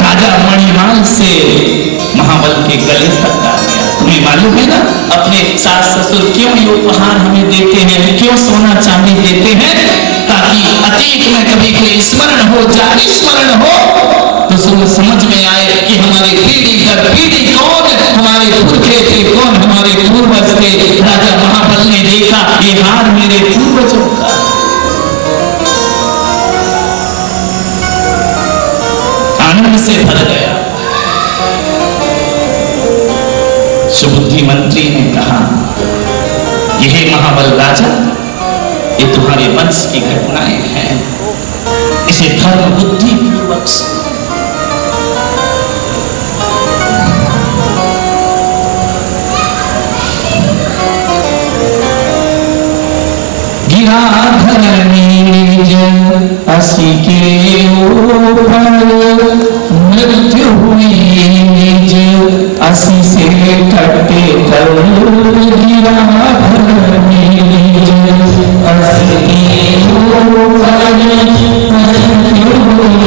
राजा मणिमाल से महाबल के गले तक आ गया। तुम्हें मालूम है ना, अपने सास ससुर क्यों ये उपहार हमें देते हैं, क्यों सोना चांदी देते हैं? ताकि अतीत में कभी कोई स्मरण हो, जाति स्मरण हो, तो समझ में आए कि हमारी पीढ़ी दर पीढ़ी कौन हमारे पुरखे थे, कौन हमारे पूर्वज थे। राजा महाबल ने देखा ये हार मेरे पूर्वजों का, आनंद से भर गया। सुबुद्धि मंत्री ने कहा, यह महाबल राजा, ये तुम्हारे वंश की घटनाएं हैं, इसे धर्म बुद्धि पूर्वक गिरा धरनीज असी के ऊपर, मृत्यु हुई निज असी से कटे कर, गिरा धरनीज असी के ऊपर, मृत्यु हुई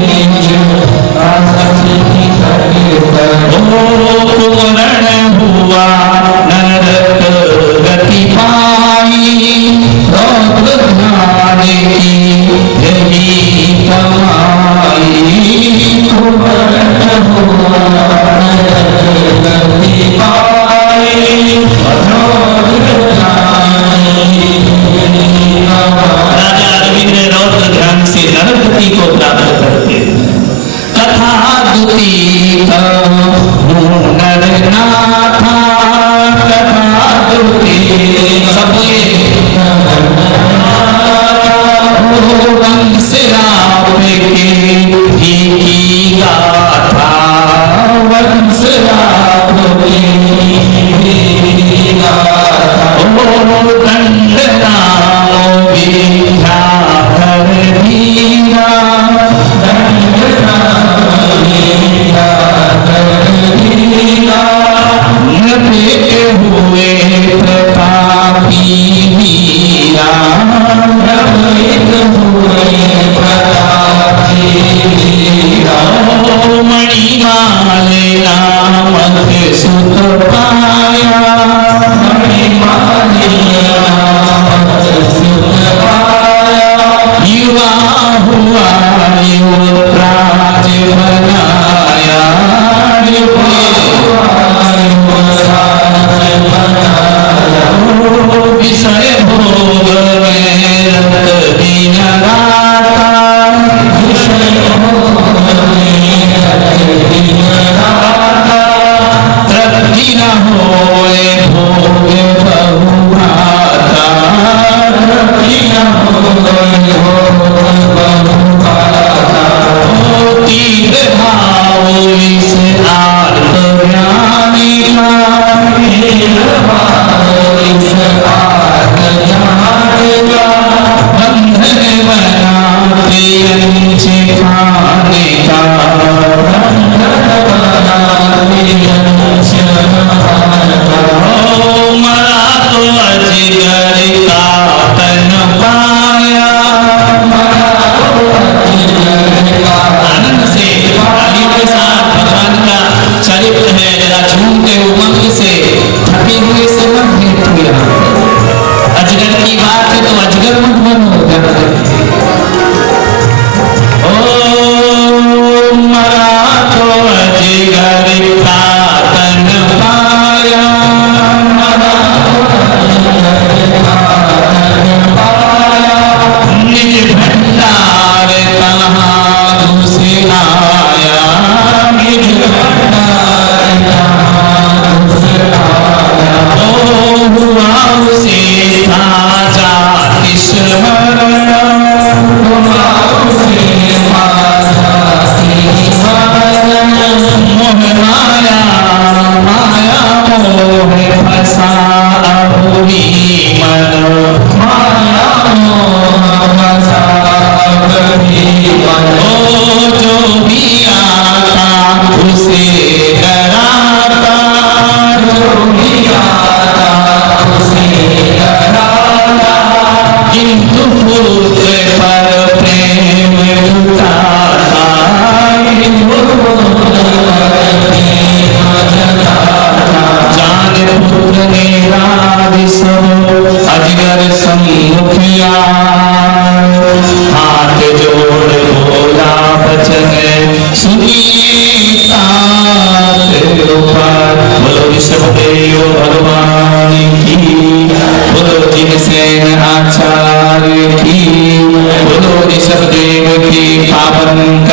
निज असी से कटे कर। ओ कुमरण हुआ नरक गति पाई, रौद्र ध्यान की यही कमाई, कुमरण हुआ नरक गति पाई, रौद्र ध्यान की यही कमाई। राजा रविंद्र रौद्र ध्यान से नरक गति को प्राप्त करते हैं। कथा दुती का नर नाथा, कथा दुती सब वंश राम के की गाथा, वंश राम की गाथा। ओ दंड राम विद्याधर धीरा, दंड राम विद्याधर धीरा, नृत्य हुए प्रतापी वीरा, नृत्य हुए प्रतापी वीरा। मणिमाल नामक सुत पाया, मणिमाल नामक सुत पाया, युवा हुआ युवराज बनाया, युवा विषय भोग में रत दिन राता, विषय भोग में रत दिन राता, तृप्ति न होए भोग बहुभाता, तृप्ति न होए भोग बहुभाता। तीर भाव इस आर्त ज्ञानी का, तीर भाव इस आर्त ज्ञानी का, बंधन बनाते अंश खाने का, बंधन बनाते अंश खाने का। मरा तो अजगर का तन पाया, मरा तो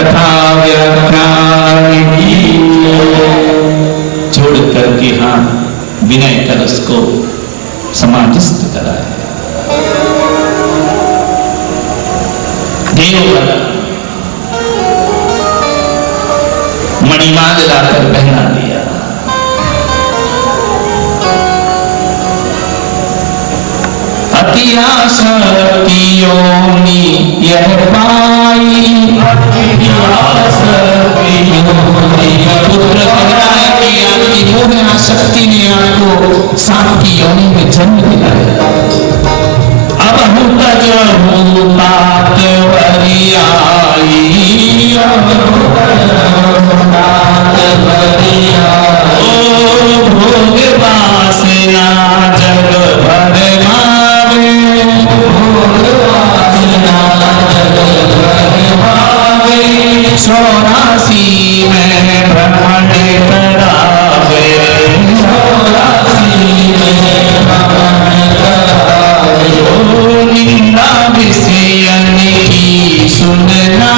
कथा व्याख्यान की। जोड़ करके हाथ विनय कर उसको समाधिस्थ कराए। देव बना मणिमाल लाकर पहना दिया। अति आसक्ति योनि यह पाई, पुत्र कह रहा है कि आपकी मोह आसक्ति ने आपको सांप की योनि में जन्म दिलाया। अब होता जो तात वरियाई, ओ भोग वासना जग भर मावे, चौरासी में भ्रमण करावे, निंदा विषयन की सुनना,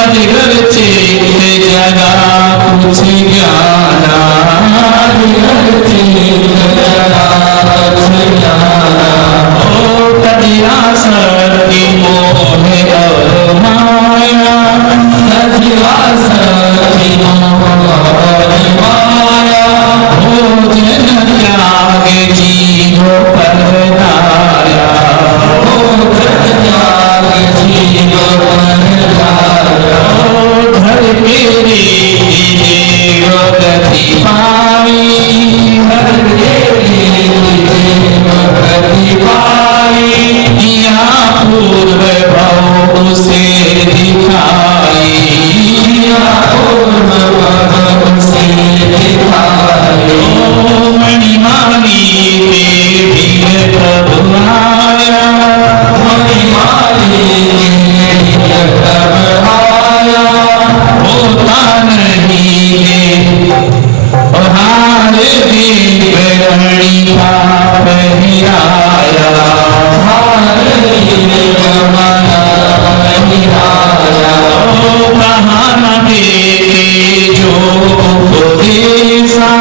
अजगर चेत जगा कुछ ज्ञाना, तजिया सर्दी मोह और माया, भोजन त्याग जीवो परदाया, घर के रीति गति पाई, यहाँ पूर्व भाव से दिखाई, मणिमाली देवी प्रभु आया, होता नहीं है हार देव गणी पाप हिराया, कहाँ न देते जो उपदेशा,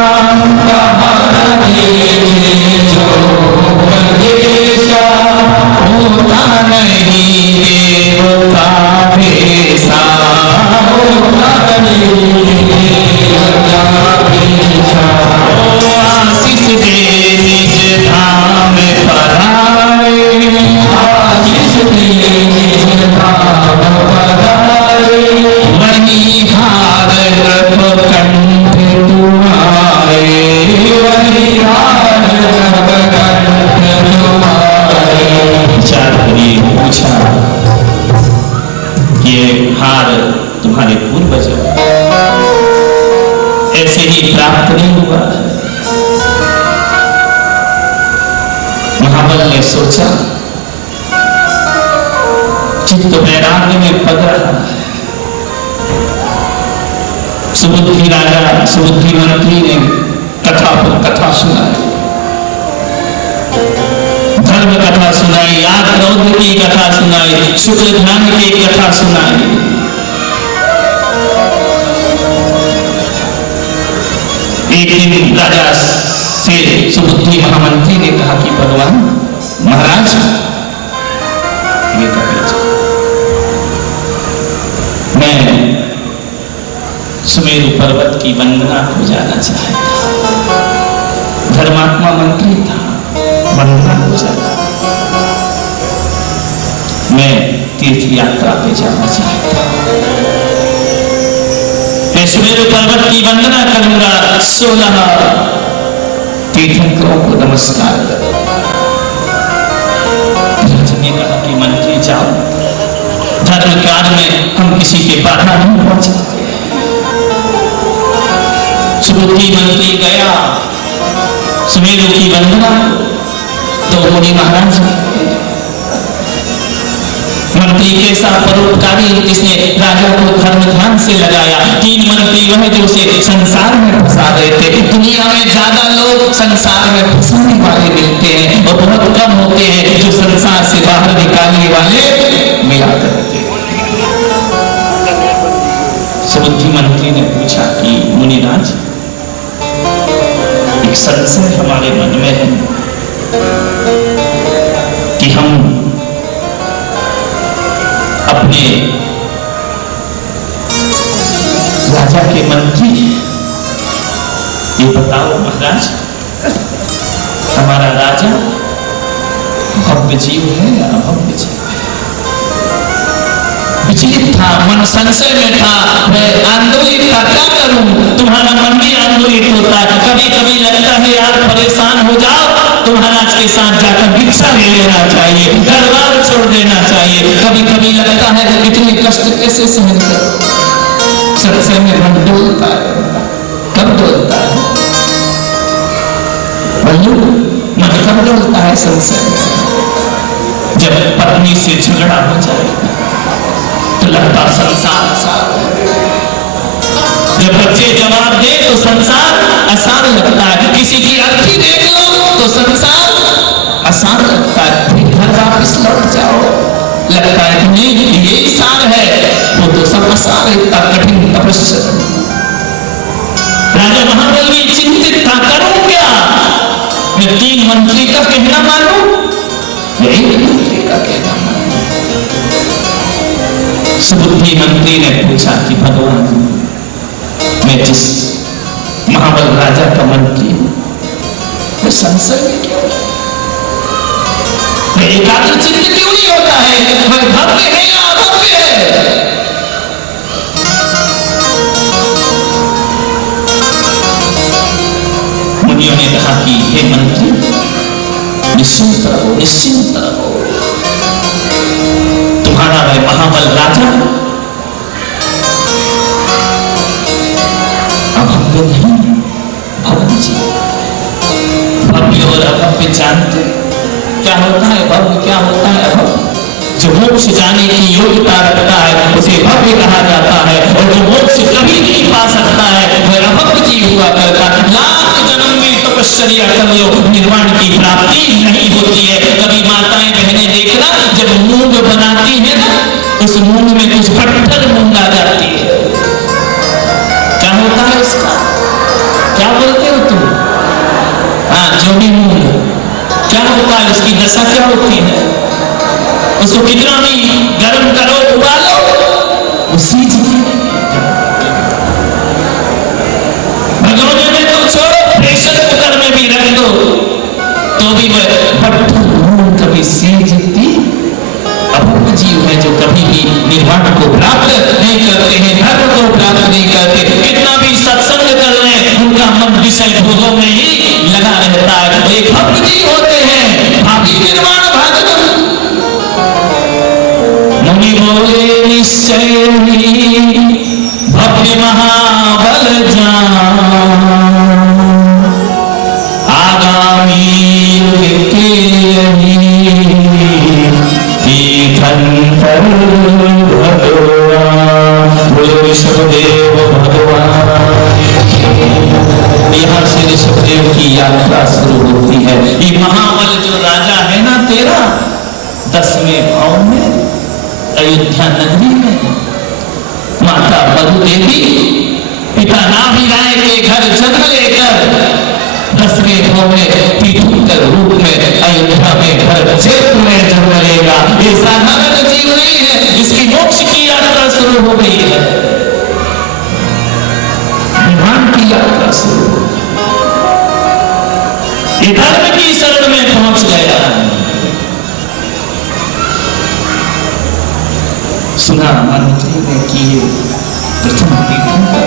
होता नहीं देव का भेषा, आशीष दे निज धाम पधारे, वही हार रब कंठ तुम्हारे, विचार करिए। पूछा ये हार तुम्हारे पूर्वज ऐसे ही प्राप्त नहीं हुआ। महाबल ने सोचा, चित्त वैराग्य में पड़ रहा है। सुबुद्धि राजा, सुबुद्धि मंत्री ने कथा पर कथा सुनाई, धर्म कथा सुनाई, आग रौद्र की कथा सुनाई, शुक्ल ध्यान की कथा सुनाई। एक दिन राजा से सुबुद्धि महामंत्री ने कहा कि भगवान महाराज ये मैं सुमेरु पर्वत की वंदना को जाना चाहता, धर्मात्मा मंत्री था, वंदना को जाना, मैं तीर्थ यात्रा पे जाना चाहता, मैं सुमेरु पर्वत की वंदना करूंगा, 16 तीर्थंकरों को नमस्कार करूंगा। ने कहा कि मंत्री जाओ, धर्म कार्य में हम किसी के बाधा नहीं पहुंचाते। सुबुद्धि मंत्री गया सुमेरु की वंदना, तो मुनि महाराज मंत्री कैसा परोपकारी, जिसने राजा को धर्म ध्यान से लगाया। 3 मंत्री वह जो उसे संसार में फंसा रहे थे। दुनिया में ज्यादा लोग संसार में फंसाने वाले मिलते हैं और बहुत कम होते हैं जो संसार से बाहर निकालने वाले मिला करते हैं। सुबुद्धि मंत्री ने पूछा कि मुनिराज, एक संशय हमारे मन में है कि हम अपने राजा के मंत्री, ये बताओ महाराज, हमारा राजा भव्य जीव है या अभव्य जीव है? विचलित था, मन संशय में था, मैं आंदोलित था, क्या करूं? तुम्हारा मन भी आंदोलित होता है। कभी कभी लगता है यार परेशान हो जाओ तो महाराज के साथ जाकर भिक्षा ले लेना चाहिए, घर बार छोड़ देना चाहिए। कभी कभी लगता है इतने कष्ट कैसे सहन करो। संशय में मन डोलता है। कब डोलता है बल्लू? मन कब डोलता है संशय में? जब पत्नी से झगड़ा हो जाए तो लगता संसार आसान है। जब बच्चे जवाब दे तो संसार आसान लगता है। किसी की अर्थी देख लो तो संसार आसान लगता है। फिर घर वापस लौट जाओ, लगता है कि नहीं यही सार है, वो तो सब आसान है। इतना कठिन तपस्या। राजा महाबल भी चिंतित था, करूं क्या? मैं 3 मंत्री का कहना मानूं, एक मंत्री का कहना मानूं? सुबुद्धि मंत्री ने पूछा कि भगवान, मैं जिस महाबल राजा का मंत्री हूं, वो संशय में क्यों है? मैं एकाग्र चित्त क्यों नहीं होता है? मैं भव्य है या अभव्य है? मुनियों ने कहा कि हे मंत्री, निश्चिंत रहो, निश्चिंत रहो। तुम्हारा वह महाबल राजा अभव्य नहीं, भव्य जी। भव्य और अभव्य जानते क्या होता है? भव्य क्या होता है? अभव्य। जो मोक्ष जाने की योग्यता रखता है उसे भव्य कहा जाता है, और जो मोक्ष कभी नहीं पा सकता है वह अभव्य जीव हुआ करता है। लाख जन्म में तपश्चर्या कर लो, निर्वाण की प्राप्ति नहीं होती है। कभी माताएं बहनें देखना, जब मूंग बनाती है ना, उस मूंग में कुछ पत्थर मूंग आ जाती है। क्या होता है उसका? क्या बोलते हो तुम? हाँ, जो भी मूंग, क्या होता है उसकी दशा क्या होती है? उसको कितना भी गर्म करो, उबालो, वो सीझती नहीं। भगोने में तो छोड़ो, प्रेशर कुकर में भी रख दो तो भी वह पत्थर मूंग कभी सीझती। अभव्य जीव है जो कभी भी निर्वाण को प्राप्त नहीं करते हैं, धर्म को प्राप्त नहीं करते। कितना भी सत्संग कर रहे, उनका मन विषय भोगों में ही लगा रहता है। वे भव्य जीव होते हैं, भावी निर्वाण भागवत। मुनि बोले निश्चय ही भव्य महाबल जान, आगामी युग के तीर्थंकर भगवान। बोलो ऋषभदेव भगवान। यहाँ से ऋषभदेव की यात्रा शुरू होती है। ये महाबल जो राजा है ना तेरा, 10वें भाव में अयोध्या नगरी में माता मधु देवी पिता नाभि राय के घर जन्म लेकर 10वें भाव में तीर्थंकर रूप में अयोध्या में घर क्षेत्र में जन्म लेगा। ये साधारण जीव नहीं है, इसकी मोक्ष की यात्रा शुरू हो गई है, निर्वाण की यात्रा शुरू हो गई। ये धर्म की शरण में पहुंच गया। सुना मंत्री ने कि प्रथम तीर्थंकर,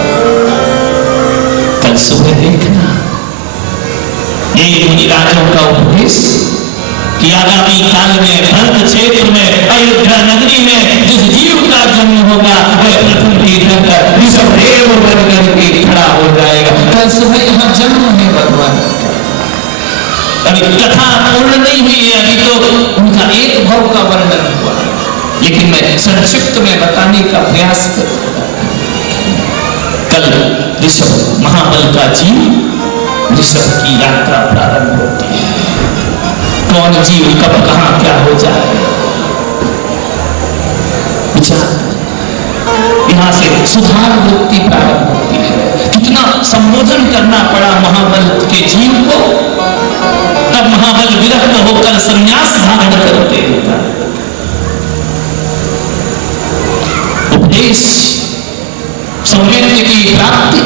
कल सुबह देखना ये मुनिराजों का उपदेश कि आगामी काल में भरत क्षेत्र में अयोध्या नगरी में जिस जीव का जन्म होगा वह प्रथम तीर्थंकर ऋषभदेव बनकर के खड़ा हो जाएगा। कल सुबह यहाँ जन्म है भगवान। अभी कथा पूर्ण नहीं हुई है, अभी तो उनका एक भाव का वर्णन हुआ। लेकिन मैं संक्षिप्त में बताने का प्रयास करूंगा। कल ऋषभ महाबल का जीव ऋषभ की यात्रा प्रारंभ होती है। कौन जीव कब कहां क्या हो जाए विचार, यहां से सुधार वृत्ति प्रारंभ होती है। कितना संबोधन करना पड़ा महाबल के जीव को, तब महाबल विरक्त होकर संन्यास धारण करते हैं। उपदेश सौम्यत्व की प्राप्ति,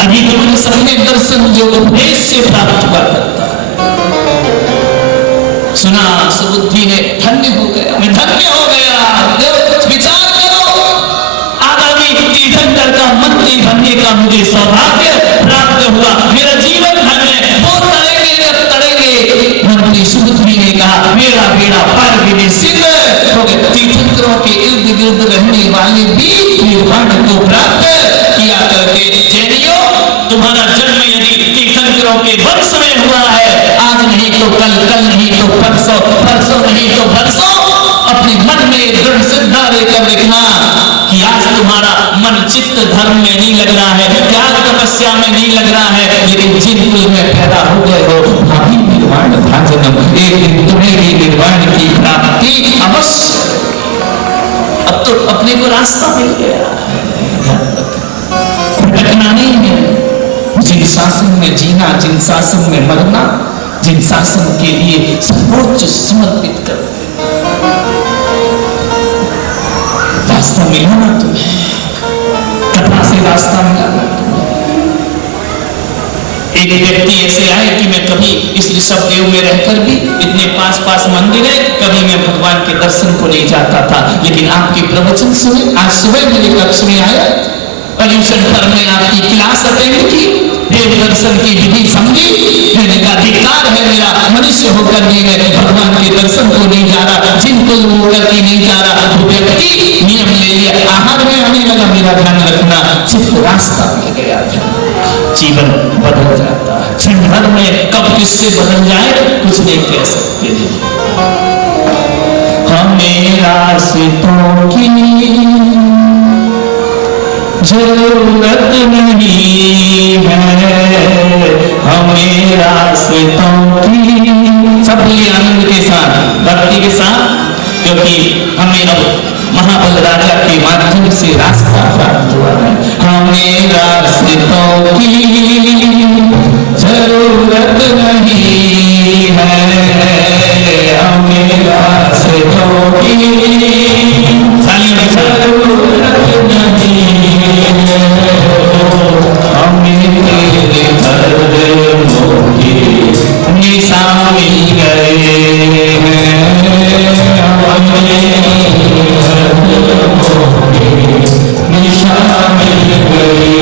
अधिगमन सम्य दर्शन जो उपदेश से प्राप्त हुआ करता है। सुना सुबुद्धि ने धन्य हो गया, मैं धन्य हो गया। विचार करो, आगामी तीर्थंकर का मंत्री बनने का मुझे सौभाग्य प्राप्त हुआ। मेरा जीवन धन्य, वो तड़ेंगे जब तड़ेंगे। मंत्री सुबुद्धि ने कहा मेरा बेड़ा पार भी सिद्ध हो गया। तीर्थंकरों के इर्द गिर्द रहने वाले भी निर्वाण को प्राप्त किया करते। जैनियों, तुम्हारा जन्म यदि तीर्थंकरों के वंश में हुआ है, आज नहीं तो कल, कल नहीं तो परसों, परसों नहीं तो परसों, अपने मन में दृढ़ श्रद्धा लेकर लिखना कि आज तुम्हारा मन चित्त धर्म में नहीं लग रहा है, त्याग तपस्या में नहीं लग रहा है, लेकिन जिन कुल में पैदा हो गए हो भावी निर्वाण भाजनम, एक दिन तुम्हें भी निर्वाण की प्राप्ति अवश्य। अब तो अपने को रास्ता मिल गया, भटकना नहीं है। जिन शासन में जीना, जिन शासन में मरना, जिन शासन के लिए सर्वोच्च समर्पित कर, रास्ता मिला ना तुम्हें, कथा से रास्ता मिला ना तुम्हें। एक व्यक्ति ऐसे आए कि मैं कभी इस ऋषभ देव में रहकर भी इतने पास पास मंदिर है, कभी मैं भगवान के दर्शन को नहीं जाता था, लेकिन आपके प्रवचन सुने, आज सुबह मेरे कक्ष में आया, पर्यूषण पर में आपकी क्लास अटेंड की, देव दर्शन की विधि समझी। मैंने कहा अधिकार है मेरा, मनुष्य होकर भी मैं भगवान के दर्शन को नहीं जा रहा, जिनको होकर के नहीं जा रहा। वो व्यक्ति नियम ले लिया, आहार में आने लगा, मेरा ध्यान रखना, चित्त रास्ता मिल गया था, जीवन बदल जाता है। क्षण भर में कब किससे बदल जाए कुछ नहीं कह सकते। हमें रास्तों की जरूरत नहीं है, हमें रास्तों की, सब आनंद के साथ, भक्ति के साथ, क्योंकि हमें अब महाबल राजा के माध्यम से रास्ता प्राप्त हुआ है। हमें रास्तों की जरूरत नहीं है, हमें रास्तों की जरूरत नहीं, हमें तेरे कदमों की निशान मिल गए हैं, हमें कदमों की निशान मिल गए।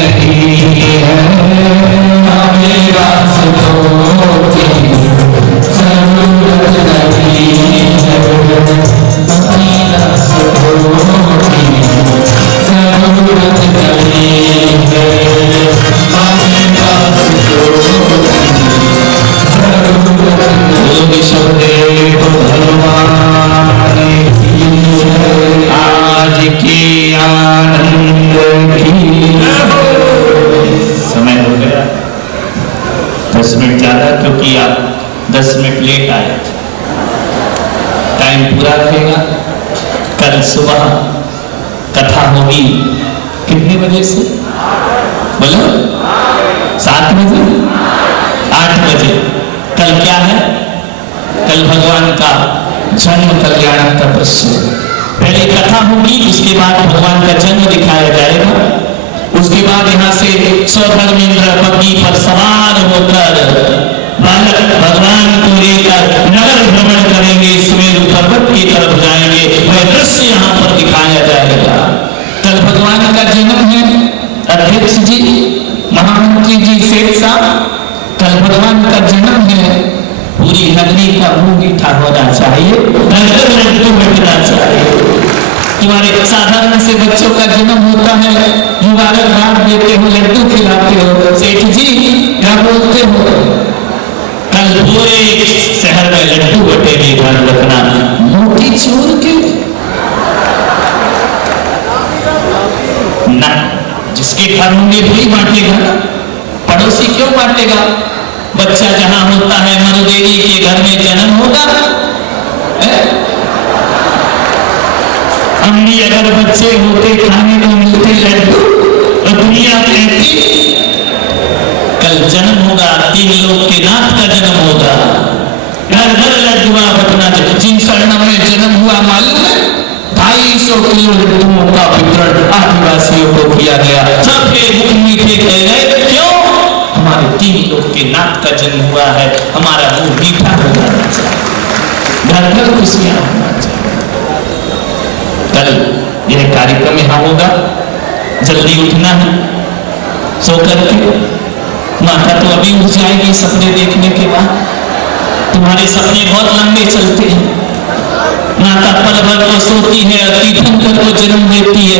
नहीं है, हमें रास्तों की जरूरत नहीं है, हमें रास्तों की जरूरत नहीं है, हमें रास्तों की शब्देव भगवान की आज की आनंद की। समय हो गया 10 मिनट ज्यादा, क्योंकि आप 10 मिनट लेट आए थे। टाइम पूरा रहेगा। कल सुबह कथा होगी कितने बजे से? बोलो 7 बजे 8 बजे। कल क्या है? कल भगवान का जन्म कल्याण का दृश्य। पहले कथा होगी, उसके बाद भगवान का जन्म दिखाया जाएगा। उसके बाद यहाँ से सौधर्मेंद्र पत्नी पर सवार होकर बालक भगवान को लेकर नगर भ्रमण करेंगे, सुमेरु पर्वत की तरफ जाएंगे। वह दृश्य यहाँ पर दिखाया जाएगा। कल भगवान का जन्म है। अध्यक्ष जी, महामंत्री जी, सेठ साहब, कल भगवान का जन्म है। पूरी नगरी का मुंह मीठा होना चाहिए, लड्डू मिटना चाहिए। तुम्हारे साधारण से बच्चों का जन्म होता है, मुबारकबाद देते हो, लड्डू खिलाते हो। सेठ जी क्या बोलते हो? कल पूरे शहर में लड्डू बटेंगे, ध्यान रखना। मोती चूर के ना, जिसके घर होंगे वही बांटेगा, पड़ोसी क्यों बांटेगा? बच्चा जहां होता है, मरुदेवी के घर में जन्म होगा। अम्मी अगर बच्चे होते, खाने को मिलते लड्डू, और दुनिया कहती कल जन्म होगा, 3 लोग के नाथ का जन्म होगा, घर घर लड्डुआ बटना। जिन शरणों में जन्म हुआ मालूम है, 250 किलो लड्डुओं का वितरण आदिवासियों को किया गया। सबके मुख मीठे कह गए। क्यों? हमारे 3 लोग के नाथ का जन्म हुआ है, हमारा मुंह मीठा हो जाना चाहिए, घर घर खुशियां होना चाहिए। कल यह कार्यक्रम यहाँ होगा। जल्दी उठना है सो करके। माता तो अभी उठ जाएगी सपने देखने के बाद। तुम्हारे सपने बहुत लंबे चलते हैं। माता पल भर को सोती है, तीर्थंकर को जन्म देती है।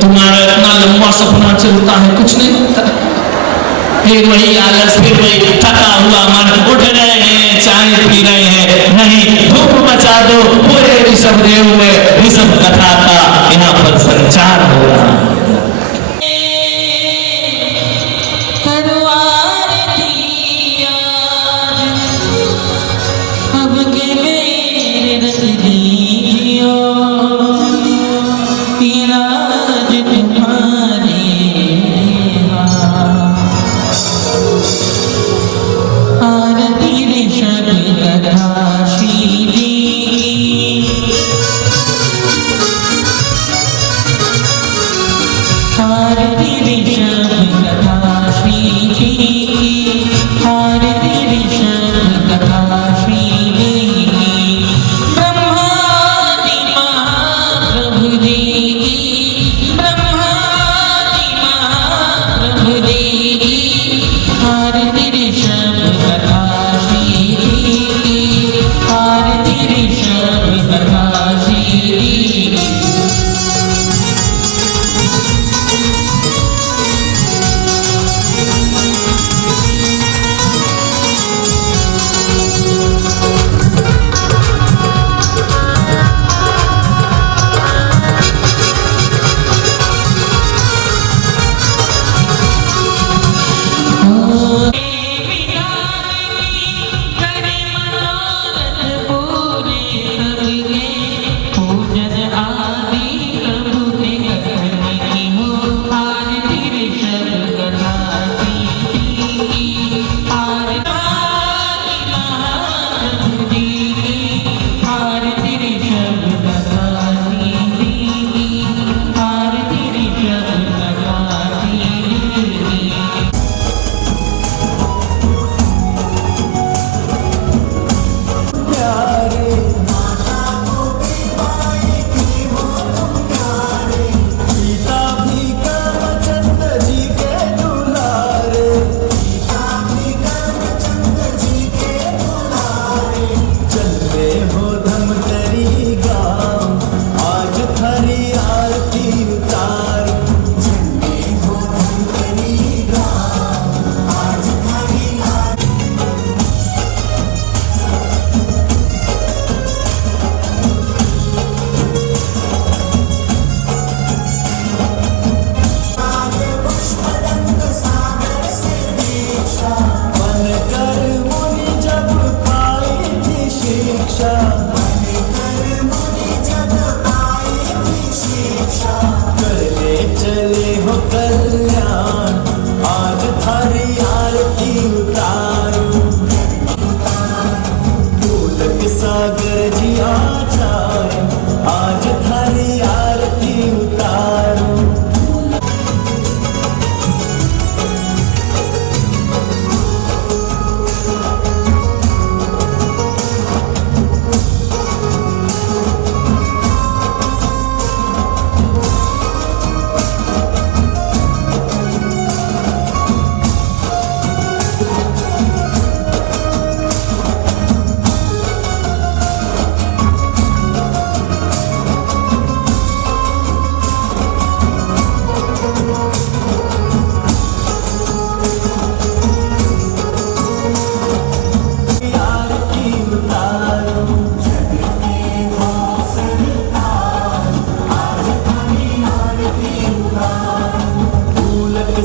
तुम्हारा इतना लंबा सपना चलता है, कुछ नहीं होता। फिर वही आलस, फिर वही थका हुआ मन, उठ रहे हैं, चाय पी रहे हैं। नहीं, धूप मचा दो। पूरे ऋषभदेव में ऋषभ कथा का यहाँ पर संचार हो रहा है। श्री।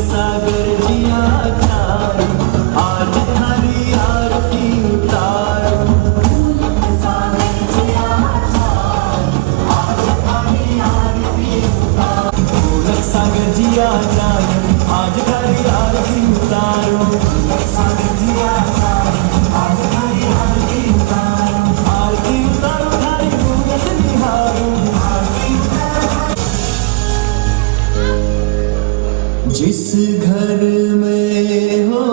सागर जिया चारू, आज थारी आरती उतारू। ढोलक सागर जिया चारू, आज थारी आरती उतारू। आरती उतारू थारी मूरत निहारू। जिस घर में हो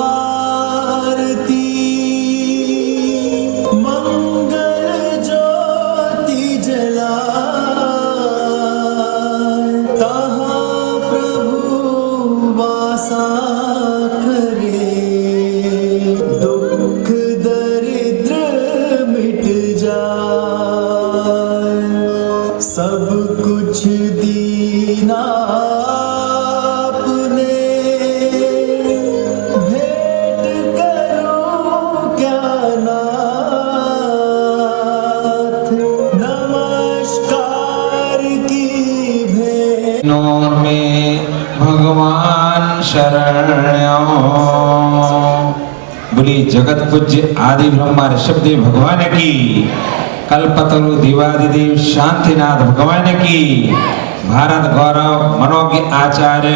आरती, मंगल ज्योति जलाए, तहाँ प्रभु वासा करे, दुख दरिद्र मिट जाए। सब कुछ दीना आपने, भेंट करूं क्या नाथ, नमस्कार की भेंट। नोर में भगवान शरणो। बोली जगत पूज्य आदि ब्रह्मा ऋषभदेव भगवान की, कल्पतरु दिवादिदेव शांतिनाथ भगवान की, भारत गौरव मनोज्ञ आचार्य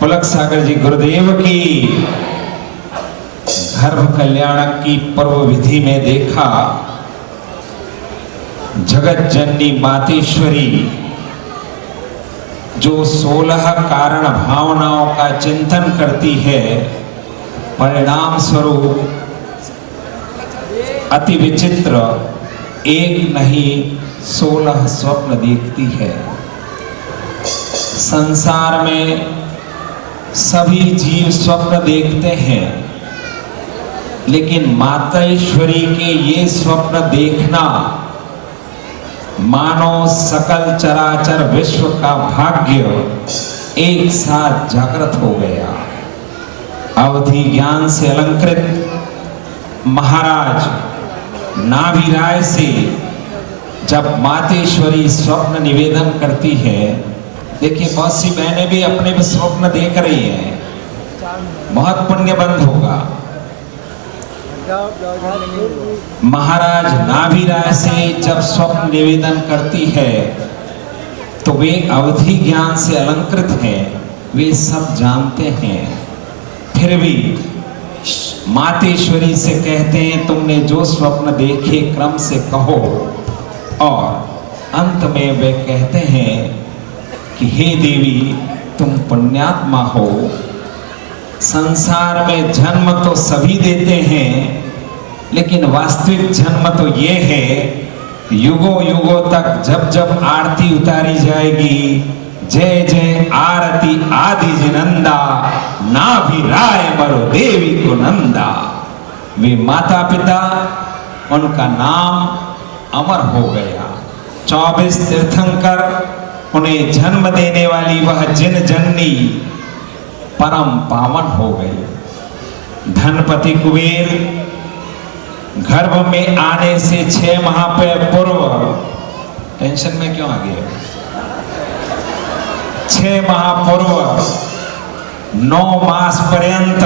पुलक सागर जी गुरुदेव की। गर्भ कल्याण की पर्व विधि में देखा जगत जननी मातेश्वरी जो 16 कारण भावनाओं का चिंतन करती है, परिणाम स्वरूप अति विचित्र एक नहीं 16 स्वप्न देखती है। संसार में सभी जीव स्वप्न देखते हैं, लेकिन मातेश्वरी के ये स्वप्न देखना मानो सकल चराचर विश्व का भाग्य एक साथ जागृत हो गया। अवधि ज्ञान से अलंकृत महाराज नाभिराय से जब मातेश्वरी स्वप्न निवेदन करती है, देखिए बहुत सी बहनें भी अपने भी स्वप्न देख रही हैं, बहुत पुण्यबंध होगा। महाराज नाभिराय से जब स्वप्न निवेदन करती है तो वे अवधि ज्ञान से अलंकृत हैं, वे सब जानते हैं, फिर भी मातेश्वरी से कहते हैं तुमने जो स्वप्न देखे क्रम से कहो। और अंत में वे कहते हैं कि हे देवी तुम पुण्यात्मा हो, संसार में जन्म तो सभी देते हैं, लेकिन वास्तविक जन्म तो ये है युगों युगों तक जब जब आरती उतारी जाएगी, जय जय आरती आदि जिनंदा, नाभिराय बरो देवी को नंदा। वे माता पिता, उनका नाम अमर हो गया। 24 तीर्थंकर, उन्हें जन्म देने वाली वह जिन जननी परम पावन हो गई। धनपति कुबेर गर्भ में आने से 6 माह पूर्व, टेंशन में क्यों आ गए, 6 माह पूर्व 9 मास पर्यंत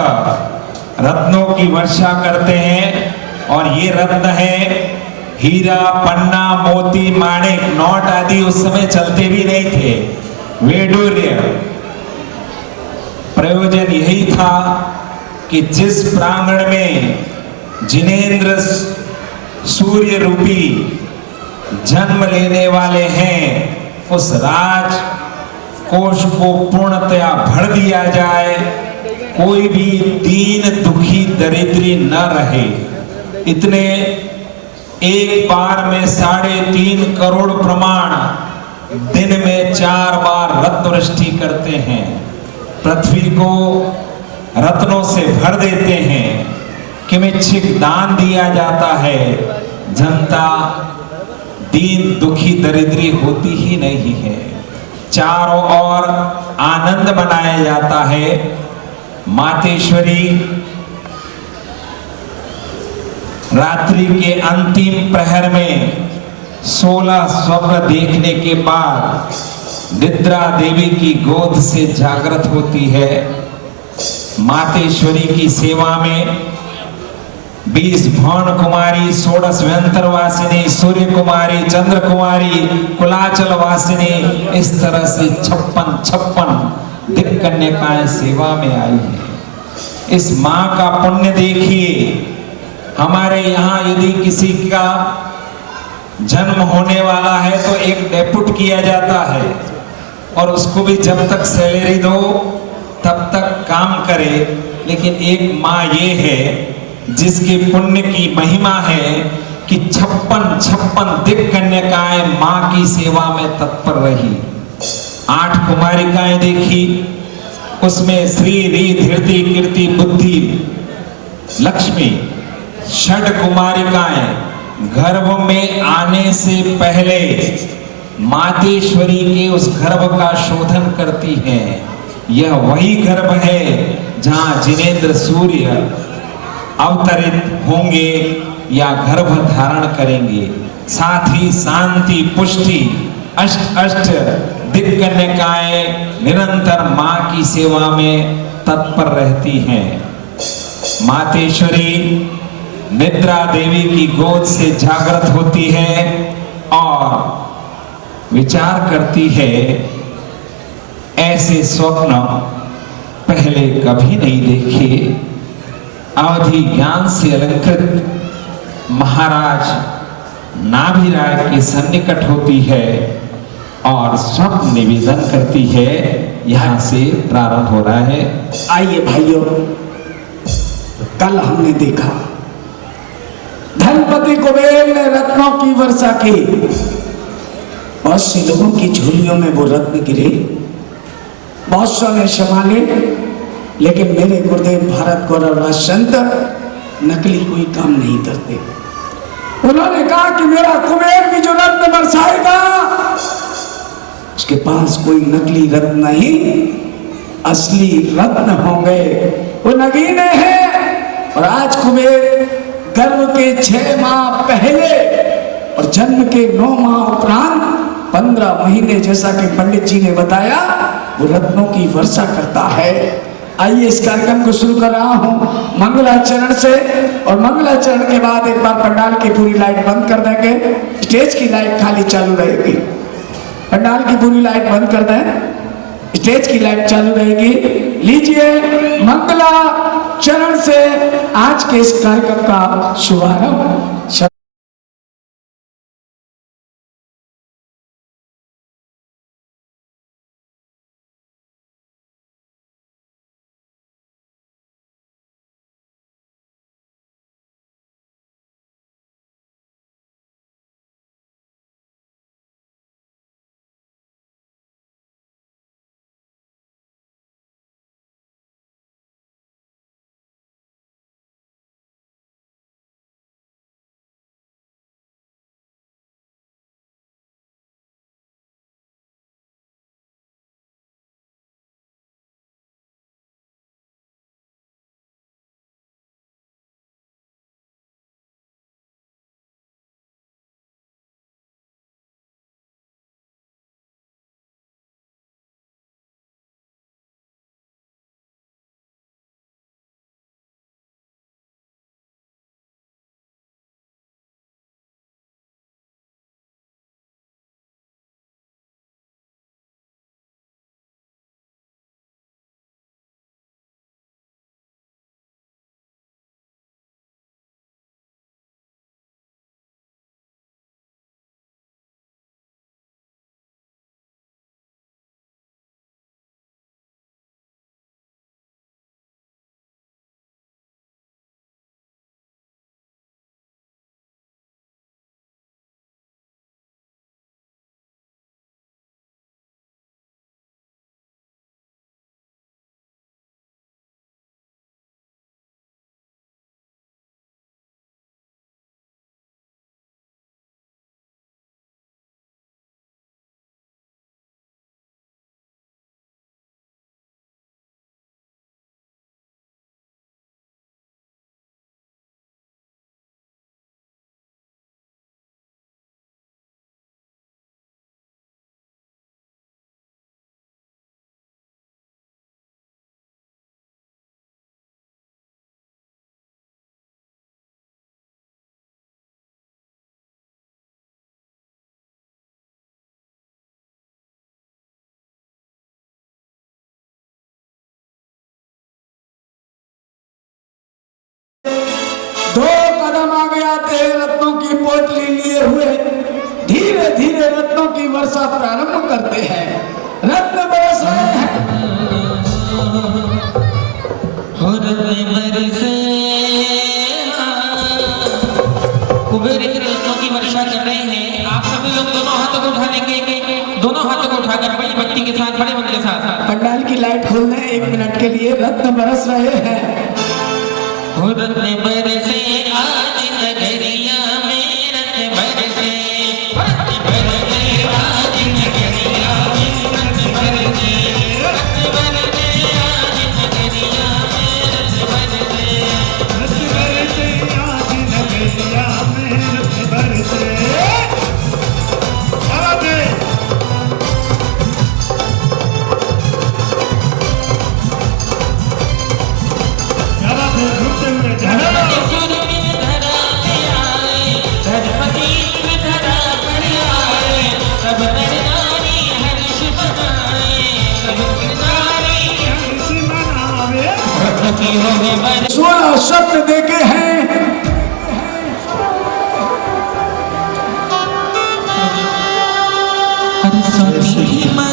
रत्नों की वर्षा करते हैं। और ये रत्न है हीरा, पन्ना, मोती, माणिक, नोट आदि उस समय चलते भी नहीं थे। वैडूर्य प्रयोजन यही था कि जिस प्रांगण में जिनेंद्र सूर्य रूपी जन्म लेने वाले हैं, उस राज कोष को पूर्णतया भर दिया जाए, कोई भी दीन दुखी दरिद्री न रहे। इतने एक बार में 3.5 करोड़ प्रमाण दिन में 4 बार रत्नवृष्टि करते हैं, पृथ्वी को रत्नों से भर देते हैं, किमिच्छिक दान दिया जाता है, जनता दीन दुखी दरिद्री होती ही नहीं है। चारों ओर आनंद मनाया जाता है। मातेश्वरी रात्रि के अंतिम प्रहर में 16 स्वप्न देखने के बाद निद्रा देवी की गोद से जागृत होती है। मातेश्वरी की सेवा में 20 भुवन कुमारी, 16 व्यंतर वासिनी, सूर्य कुमारी, चंद्र कुमारी, कुलाचल वासिनी, इस तरह से 56 दिक् कन्यकाएं सेवा में आई है। इस माँ का पुण्य देखिए। हमारे यहाँ यदि किसी का जन्म होने वाला है तो एक डेपुट किया जाता है और उसको भी जब तक सैलरी दो तब तक काम करे। लेकिन एक माँ ये है जिसके पुण्य की महिमा है कि 56 दिक् कन्यकाएं माँ की सेवा में तत्पर रही। 8 कुमारिकाएं देखी, उसमें श्री री धीरति कीर्ति बुद्धि लक्ष्मी। 6 कुमारिकाएं गर्भ में आने से पहले मातेश्वरी के उस गर्भ का शोधन करती हैं। यह वही गर्भ है जहां जिनेंद्र सूर्य अवतरित होंगे या गर्भ धारण करेंगे। साथ ही शांति पुष्टि अष्ट दिक् कन्यकाएं निरंतर मां की सेवा में तत्पर रहती हैं। मातेश्वरी निद्रा देवी की गोद से जागृत होती है और विचार करती है, ऐसे स्वप्न पहले कभी नहीं देखे। अवधि ज्ञान से अलंकृत महाराज नाभिराय के सन्निकट होती है और स्वप्न निवेदन करती है। यहां से प्रारंभ हो रहा है। आइए भाइयों, कल हमने देखा धनपति कुबेर ने रत्नों की वर्षा की। बहुत से लोगों की झोलियों में वो रत्न गिरे, बहुत सौ ने संभाले, लेकिन मेरे गुरुदेव भारत गौरव संत नकली कोई काम नहीं करते। उन्होंने कहा कि मेरा कुबेर भी जो रत्न बरसाएगा उसके पास कोई नकली रत्न नहीं, असली रत्न होंगे, वो नगीने हैं। और आज कुबेर गर्भ के 6 माह पहले और जन्म के 9 माह उपरांत 15 महीने, जैसा कि पंडित जी ने बताया, वो रत्नों की वर्षा करता है। आइए इस कार्यक्रम को शुरू कर रहा हूं मंगलाचरण से, और मंगलाचरण के बाद एक बार पंडाल की पूरी लाइट बंद कर देंगे। स्टेज की लाइट खाली चालू रहेगी, पंडाल की पूरी लाइट बंद कर दें, स्टेज की लाइट चालू रहेगी। लीजिए मंगलाचरण से आज के इस कार्यक्रम का शुभारंभ। दो कदम आगे आते हैं रत्नों की पोटली लिए हुए धीरे धीरे रत्नों की वर्षा प्रारंभ करते हैं। रत्न बरस रहे हैं। कुबेर इतने रत्नों की वर्षा कर रहे हैं। आप सभी लोग दोनों हाथों को उठा लेंगे, दोनों हाथों को उठाकर बड़ी भक्ति के साथ, बड़े मन के साथ पंडाल की लाइट खोल दें 1 मिनट के लिए। रत्न बरस रहे हैं। रत्न बरसे आज नगरिया में, रत्न बरसे, रत्न बरसे आज नगरिया में, रत्न बरसे, रत्न बरसे आज नगरिया में, रत्न बरसे, रत्न बरसे आज नगरिया में, रत्न बरसे। सोलह शब्द देखे हैं।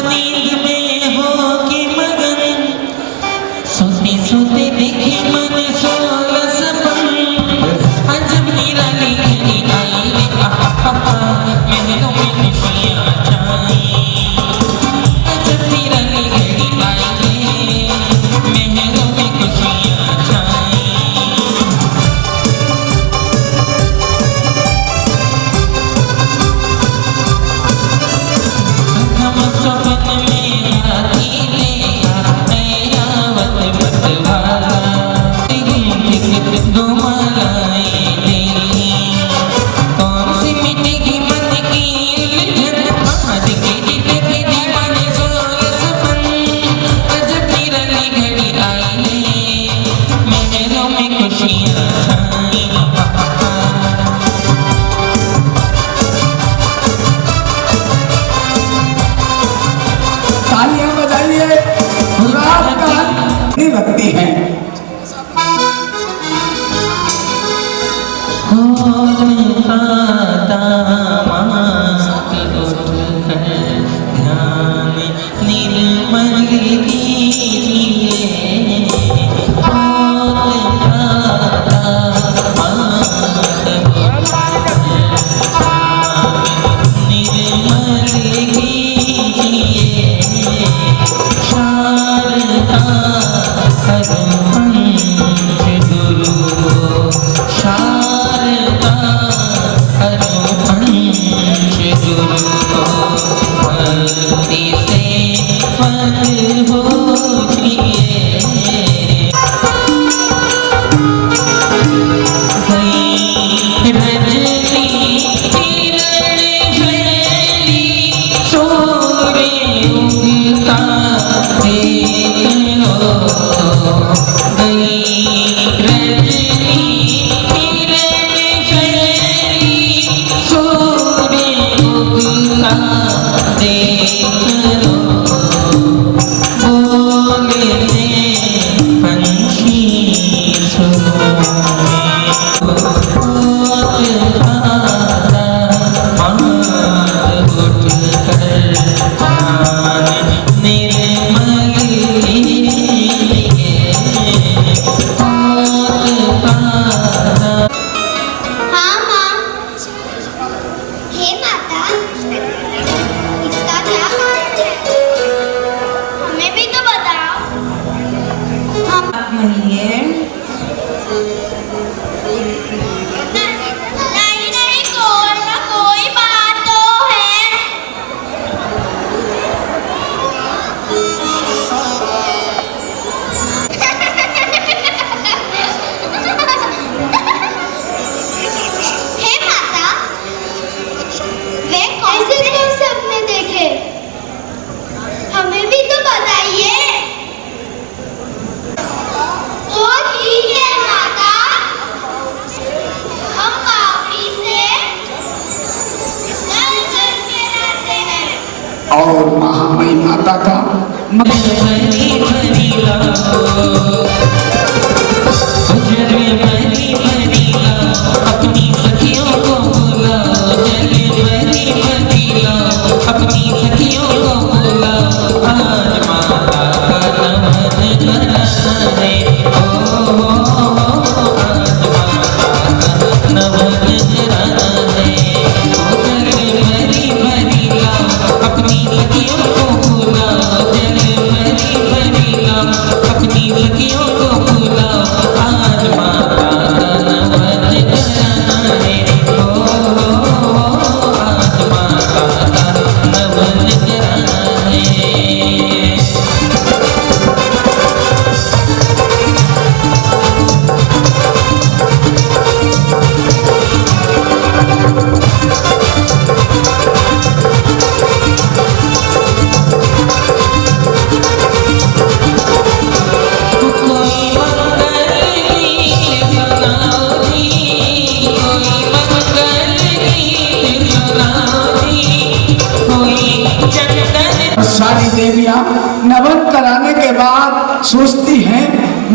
नींद में हो के मगन, सोते सोते देखे मन सोलह सपन, अजब निराली घड़ी आई रे महलों में खुशियाँ छाई, अजब निराली घड़ी आई रे महलों में खुशियाँ छाई। हम सपन में हाथी ले ऐरावत बतवाला, दो मालाएं देली, कौन सी मिटेगी मन की उलझन, आज के दिल के दीवाने सोलह सपन, अजब निराली घड़ी आई रे महलों में खुशियाँ छाई। तालियां बजाइए। रात का नहीं लगती है। हाँ माँ। हे माता, इसका क्या कारण है? हमें भी तो बताओ। हम नहीं नहीं, कोई ना कोई बात तो है। हे माता, वे ऐसे कौन सपने देखे? हमें भी तो बताइए। तो ठीक है माता, हम बावड़ी से जल जल के रहते हैं। और महामयी माता का भरी भरी लाओ, भजन में भरी भरी लाओ।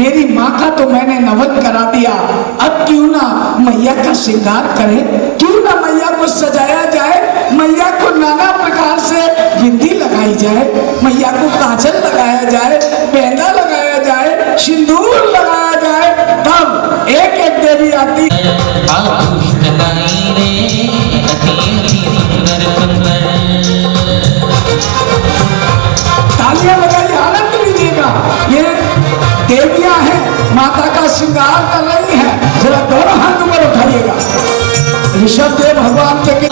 मेरी माँ का तो मैंने नवल करा दिया, अब क्यों ना मैया का श्रृंगार करें, क्यों ना मैया को सजाया जाए, मैया को नाना प्रकार से बिंदी लगाई जाए, मैया को काजल लगाया जाए, पहना लगाया जाए, सिंदूर लगाया जाए, तब एक एक देवी आती। तालियां लगाई, आनंद लीजिएगा। ये देवियां हैं, माता का श्रृंगार कर रही हैं। जरा दोनों हाथ ऊपर उठाइएगा। ऋषभ देव भगवान के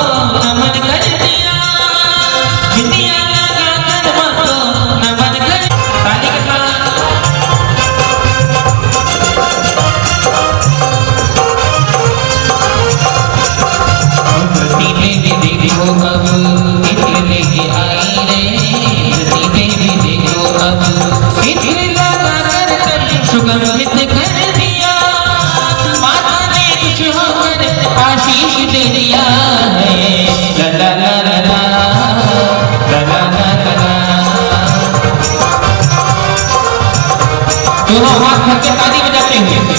दोनों हाथ करके ताली बजाते हुए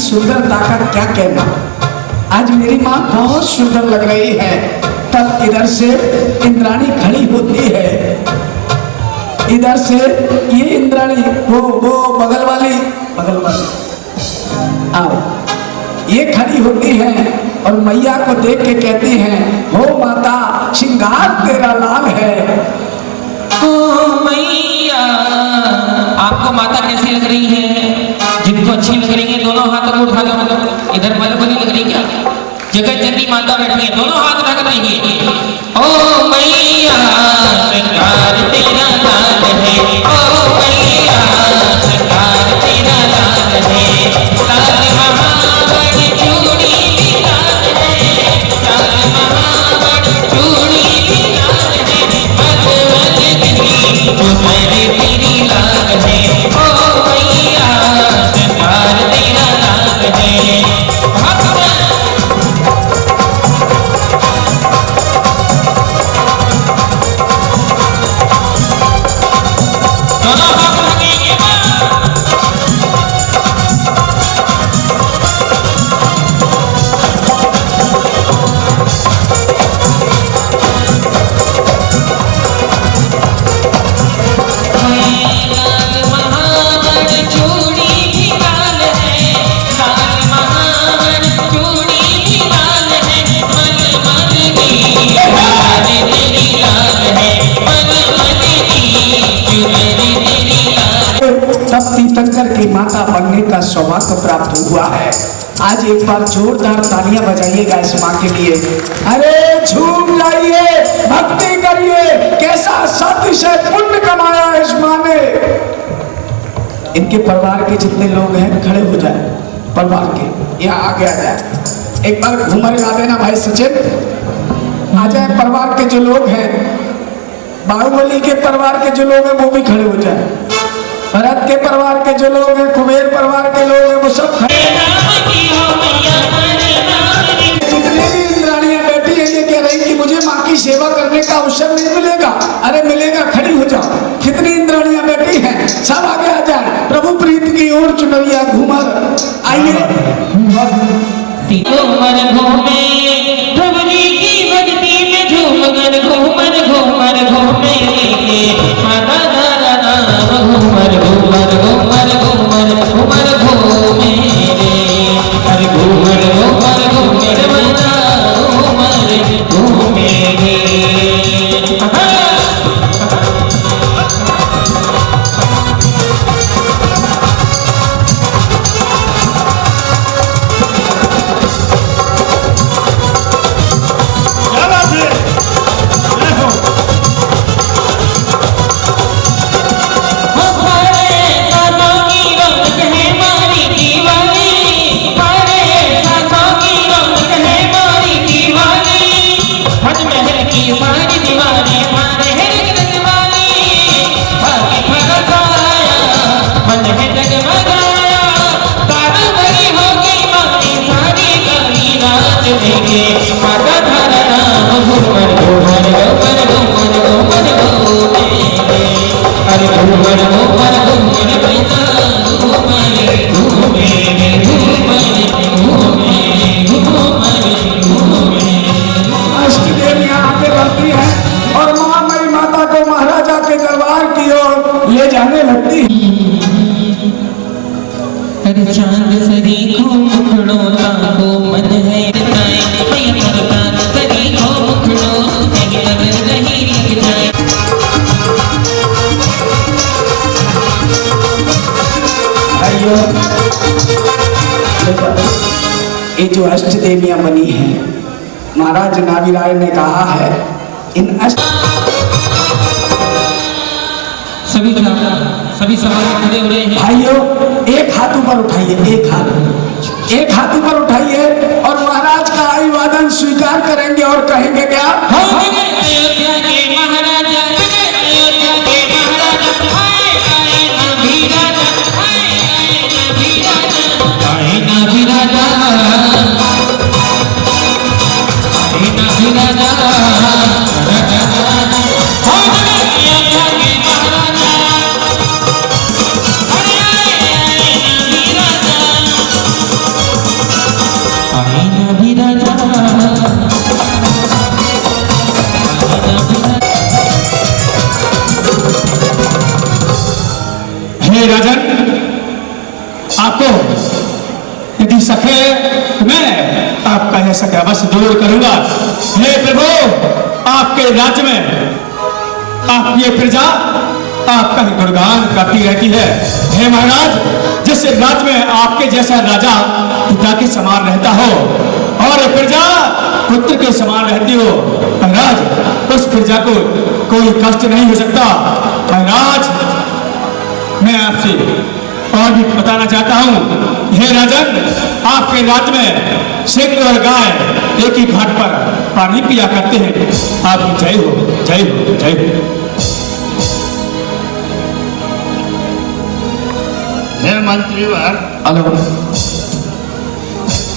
सुंदरता का क्या कहना। आज मेरी माँ बहुत सुंदर लग रही है। तब इधर से इंद्राणी खड़ी होती है, इधर से ये इंद्राणी वो बगल वाली आओ, ये खड़ी होती है और मैया को देख के कहती हैं, हो माता श्रृंगार तेरा लाल है। ओ मैया, आपको माता कैसी लग रही है? जिनको अच्छी लग रही है दोनों हाथों को उठा लो। इधर मलबली लग रही क्या? जगत जननी माता बैठी है, दोनों हाथ उठा कर रही। ओ मैया श्रृंगार तेरा लाल है, ओ मैया श्रृंगार तेरा लाल है, लाल महावर चूड़ी भी लाल है, लाल महावर चूड़ी भी लाल है, भगवत की उमर तेरी लाल है, ओ मैया श्रृंगार तेरा लाल है। का सौभाग्य प्राप्त हुआ है। आज एक बार जोरदार तालियां बजाइएगा इस माँ के लिए। अरे झूम जाइए, भक्ति करिए, कैसा सतिशय पुण्य कमाया इस माँ ने। इनके परिवार के जितने लोग हैं खड़े हो जाए, परिवार के यहाँ आगे आ जाए। एक बार घूमर गा देना भाई सचिन, आ जाए। परिवार के जो लोग हैं, बाहुबली के परिवार के जो लोग हैं वो भी खड़े हो जाए। भरत के परिवार के जो लोग हैं, कुबेर परिवार के लोग हैं, वो सब खड़े। जितने भी इंद्राणियां बैठी हैं ये कह रही कि मुझे माँ की सेवा करने का अवसर नहीं मिलेगा। अरे मिलेगा, खड़ी हो जाओ। कितनी इंद्राणियां बैठी हैं, सब आगे आ जाए। प्रभु प्रीत की ओर चुनरिया घूमर आइए। घूमर घूमे प्रभु जी की भक्ति में झूमर घूमर घूमर घूमे माता दादा नाम घूमर घूमर घूमर घूमर घूमर घूमे हर घूमर घूमर घूमर माता घूमर घूमे अष्टदेवियां आगे बढ़ती हैं और महामाई माता को महाराजा के दरबार की ओर ले जाने लगती है। हर चांद सरी को मुखड़ो ताको मन है बताए हर चांद सरी को मुखड़ो नहीं अगर नहीं लग जाए। भाइयों, ये जो अष्ट देवियां बनी हैं, महाराज नाभिराय ने कहा है इन अष्ट सभी समाज खड़े हो रहे हैं। भाइयों, एक हाथ ऊपर उठाइए, एक हाथ ऊपर उठाइए और महाराज का अभिवादन स्वीकार करेंगे और कहेंगे क्या? अयोध्या के महाराजा, अयोध्या के महाराजा, आए आए नाभिराजा, आए नाभिराजा, आए नाभिराजा, हे राजन, आपको यदि सके तो मैं आपका यह सके अवश्य दूर करूंगा। हे प्रभु, आपके राज्य में आपकी ये प्रजा आपका ही गुणगान करती रहती है। हे महाराज, जिस राज्य में आपके जैसा राजा पिता के समान रहता हो और प्रजा पुत्र के समान रहती हो, महाराज उस प्रजा को कोई कष्ट नहीं हो सकता। महाराज, मैं आपसे और भी बताना चाहता हूँ। हे राजन, आपके राज्य में सिंह और गाय एक ही घाट पर पानी पिया करते हैं। आपकी जय हो, जय हो, जय हो। हे मंत्रीवर, हेलो,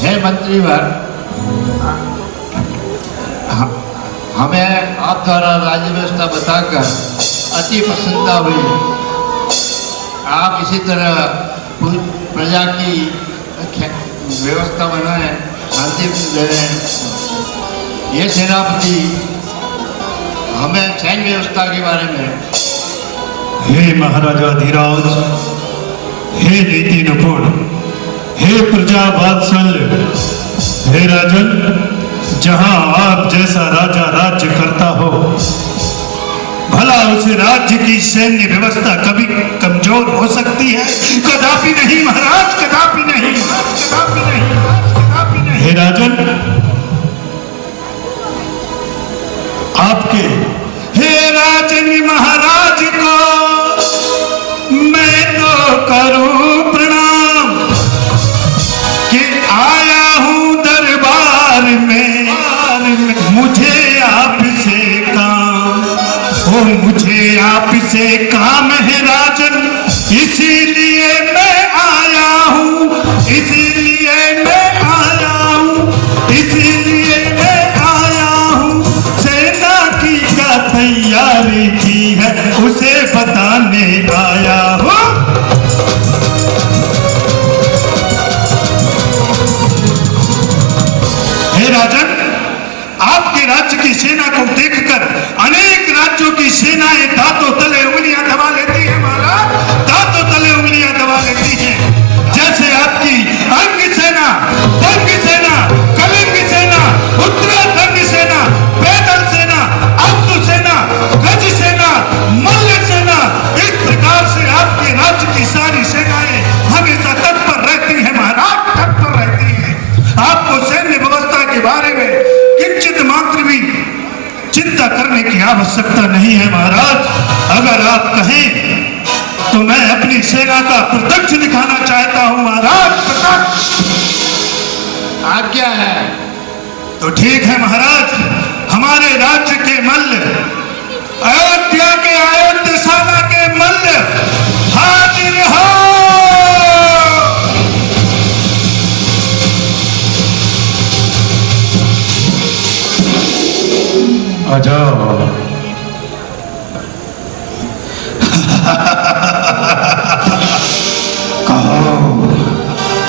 हे मंत्रीवर, हमें आप द्वारा राज्य व्यवस्था बताकर अति प्रसन्नता हुई। आप इसी तरह प्रजा की व्यवस्था बनाए, शांति दें। ये सेनापति हमें सैन्य व्यवस्था के बारे में। हे महाराजा धीराज, हे नीति निपुण, हे प्रजा वात्सल्य, हे राजन, जहां आप जैसा राजा राज्य करता हो भला उस राज्य की सैन्य व्यवस्था कभी कमजोर हो सकती है? कदापि नहीं महाराज, कदापि नहीं, कदापि नहीं, कदापि नहीं। हे राजन, आपके हे राजन महाराज को मैं तो करूं प्रणाम कि आया हूं दरबार में, मुझे आपसे काम, ओ मुझे आपसे काम है राजन, इसीलिए मैं आया हूं, इसीलिए मैं आया हूं, इसीलिए मैं आया हूं। सेना की क्या तैयारी की है उसे बताने आया हूं। हे राजन, आपके राज्य की सेना को देखकर अनेक राज्यों की सेनाएं दांतों तले उंगलियां दबा लेती हैं महाराज, दांतों तले उंगलियां दबा लेती हैं। जैसे आपकी अंग सेना, बंग सेना, कलिंग सेना, उत्तराखंड सेना, पैदल सेना, अश्व सेना, गज सेना, मल्ल सेना, इस प्रकार से आपके राज्य की सारी सेनाएं हमेशा तत्पर रहती हैं महाराज, तत्पर रहती हैं। आपको सैन्य व्यवस्था के बारे में किंचित मात्र भी चिंता करने की आवश्यकता नहीं है महाराज। अगर आप कहें तो मैं अपनी सेना का प्रत्यक्ष दिखाना चाहता हूं महाराज, प्रत्यक्ष। आज्ञा है। तो ठीक है महाराज, हमारे राज्य के मल्ल, अयोध्या के अयोध्यशाला के मल्ल हाजिर हो। आजा। कहो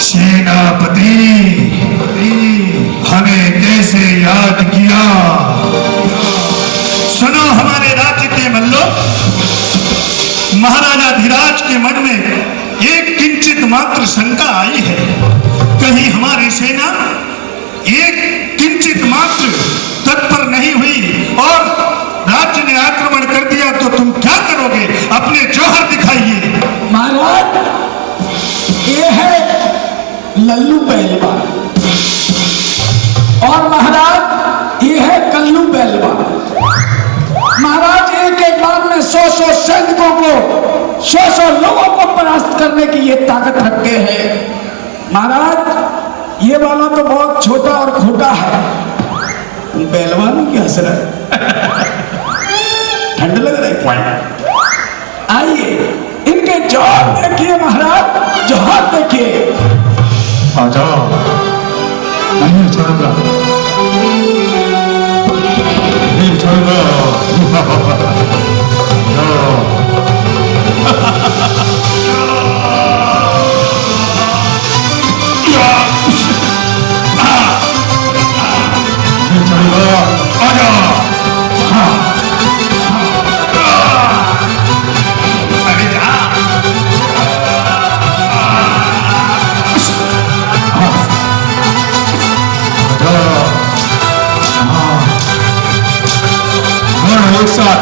सेनापति, हमें कैसे याद किया? सुनो हमारे राज्य के मल्लों, महाराजा धीराज के मन में एक किंचित मात्र शंका आई है। कहीं हमारी सेना एक किंचित मात्र तत्पर नहीं हुई और राज्य ने आक्रमण कर दिया तो तुम क्या करोगे? अपने जौहर दिखाइए। महाराज, ये है लल्लू पहलवान और महाराज ये है कल्लू पहलवान। महाराज एक एक बार में 100 सैनिकों को, 100 लोगों को परास्त करने की ये ताकत रखते हैं। महाराज ये वाला तो बहुत छोटा और खोटा है। पहलवान की हंस रहा है, ठंड लग रही है। आइए इनके जौहर देखिए महाराज, जौहर देखिए। आजा, नहीं छोड़ूंगा, नहीं छोड़ूंगा। आजा। अरे जा। एक साथ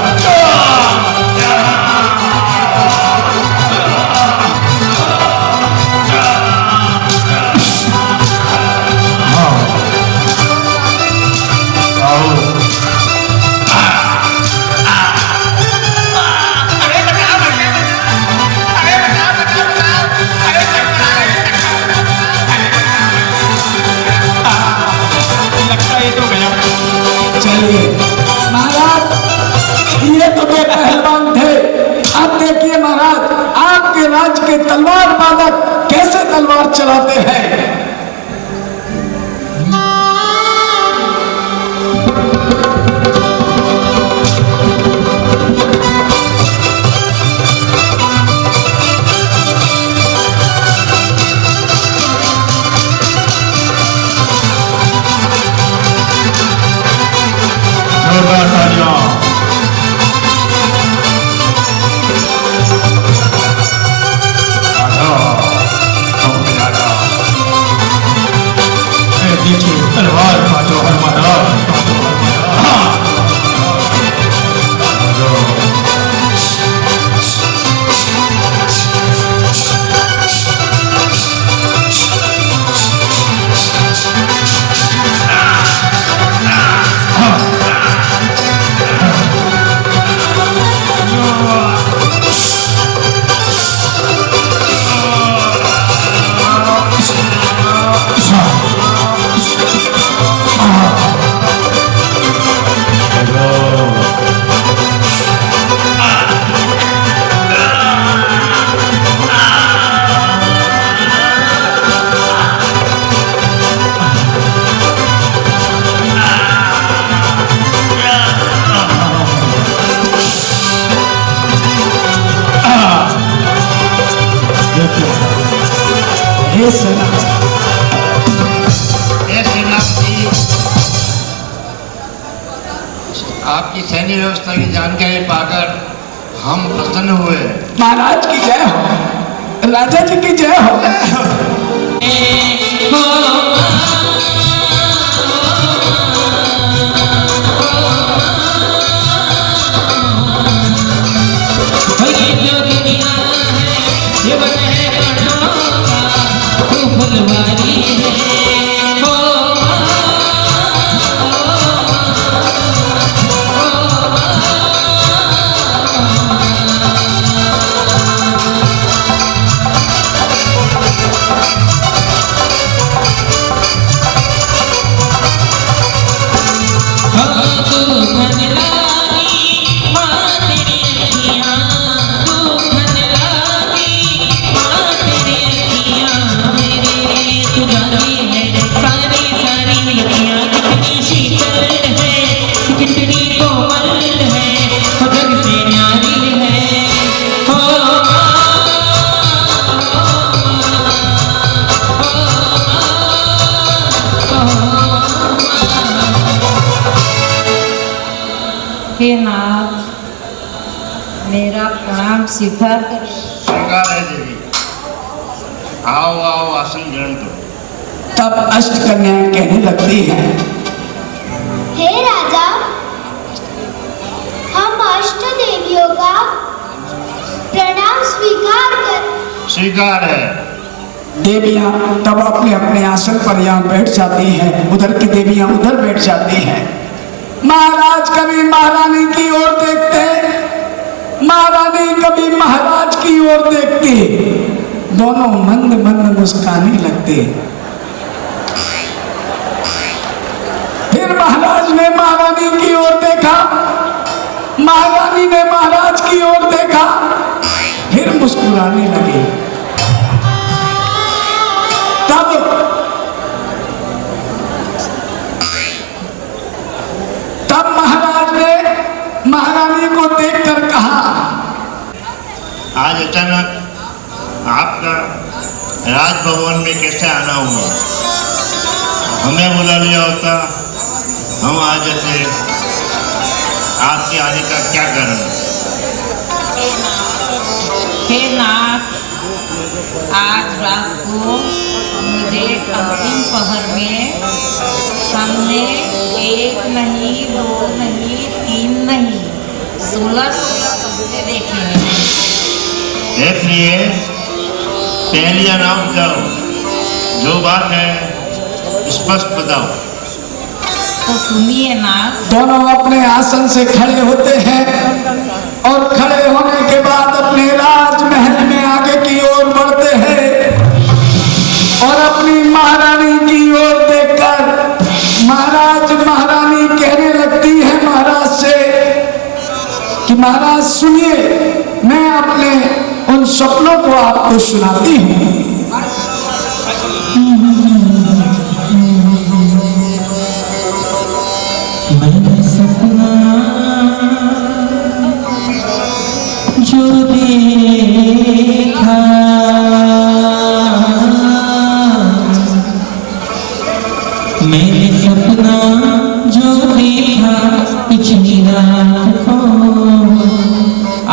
तलवार बांधक कैसे तलवार चलाते हैं। जोरदार तालियां। आजा, आजा। हे सेनापति। हे सेनापति, आपकी सैन्य व्यवस्था की जानकारी पाकर हम प्रसन्न हुए। महाराज की जय हो, राजा जी की जय हो। हे नाथ, मेरा प्रणाम स्वीकार कर। स्वीकार है देवी। आओ आओ, आसन ग्रहण करो। तब अष्ट कन्याएं कहने लगती हैं, हे राजा, हम अष्ट देवियों का प्रणाम स्वीकार कर। स्वीकार है। देवियां तब अपने अपने आसन पर यहाँ बैठ जाती हैं, उधर की देवियां उधर बैठ जाती हैं। महाराज कभी महारानी की ओर देखते, महारानी कभी महाराज की ओर देखती, दोनों मंद मंद मुस्काने लगते। फिर महाराज ने महारानी की ओर देखा, महारानी ने महाराज की ओर देखा, फिर मुस्कुराने लगे। तब महाराज ने महारानी को देखकर कहा, आज अचानक आपका राजभवन में कैसे आना हुआ? हमें बुला लिया होता, हम आ जाते। आपके आने का क्या कारण है? हे नाथ, आज रात को मुझे अंतिम पहर में हमने एक नहीं, दो नहीं, तीन नहीं, 16 सपने देखे हैं। हे प्रिय, पहली अनाउंस जाओ, जो बात है स्पष्ट बताओ। तो सुनिए नाथ। दोनों अपने आसन से खड़े होते हैं और खड़े होने के बाद अपने राजमहल में आगे की ओर बढ़ते हैं और अपनी महारानी की ओर देखकर महारानी कहने लगती है महाराज से कि महाराज सुनिए, मैं अपने उन सपनों को आपको सुनाती हूँ। मैंने सपना जो देखा, मैंने सपना जो देखा पिछली रात को,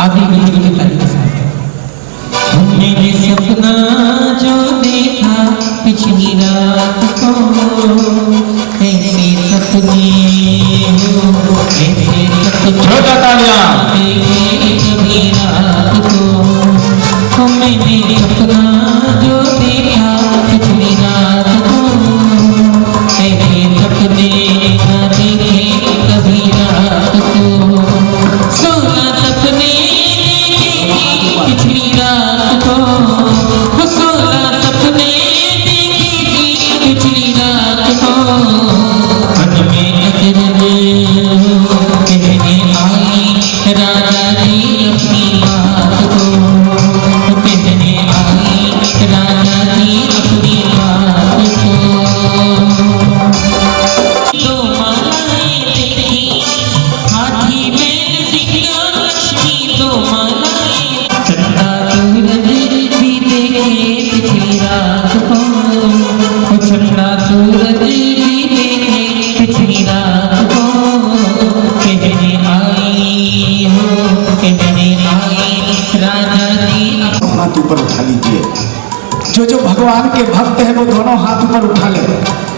आगे बिल्कुल तारीख के साथ। मैंने सपना जो देखा पिछली रात को, ऐसे सपने हो, ऐसे सपने छोटा तालियां। कभी रात को, मैंने सपना जो देखा पिछली रात को, ऐसे सपने न देखे कभी रात को। 16 सपने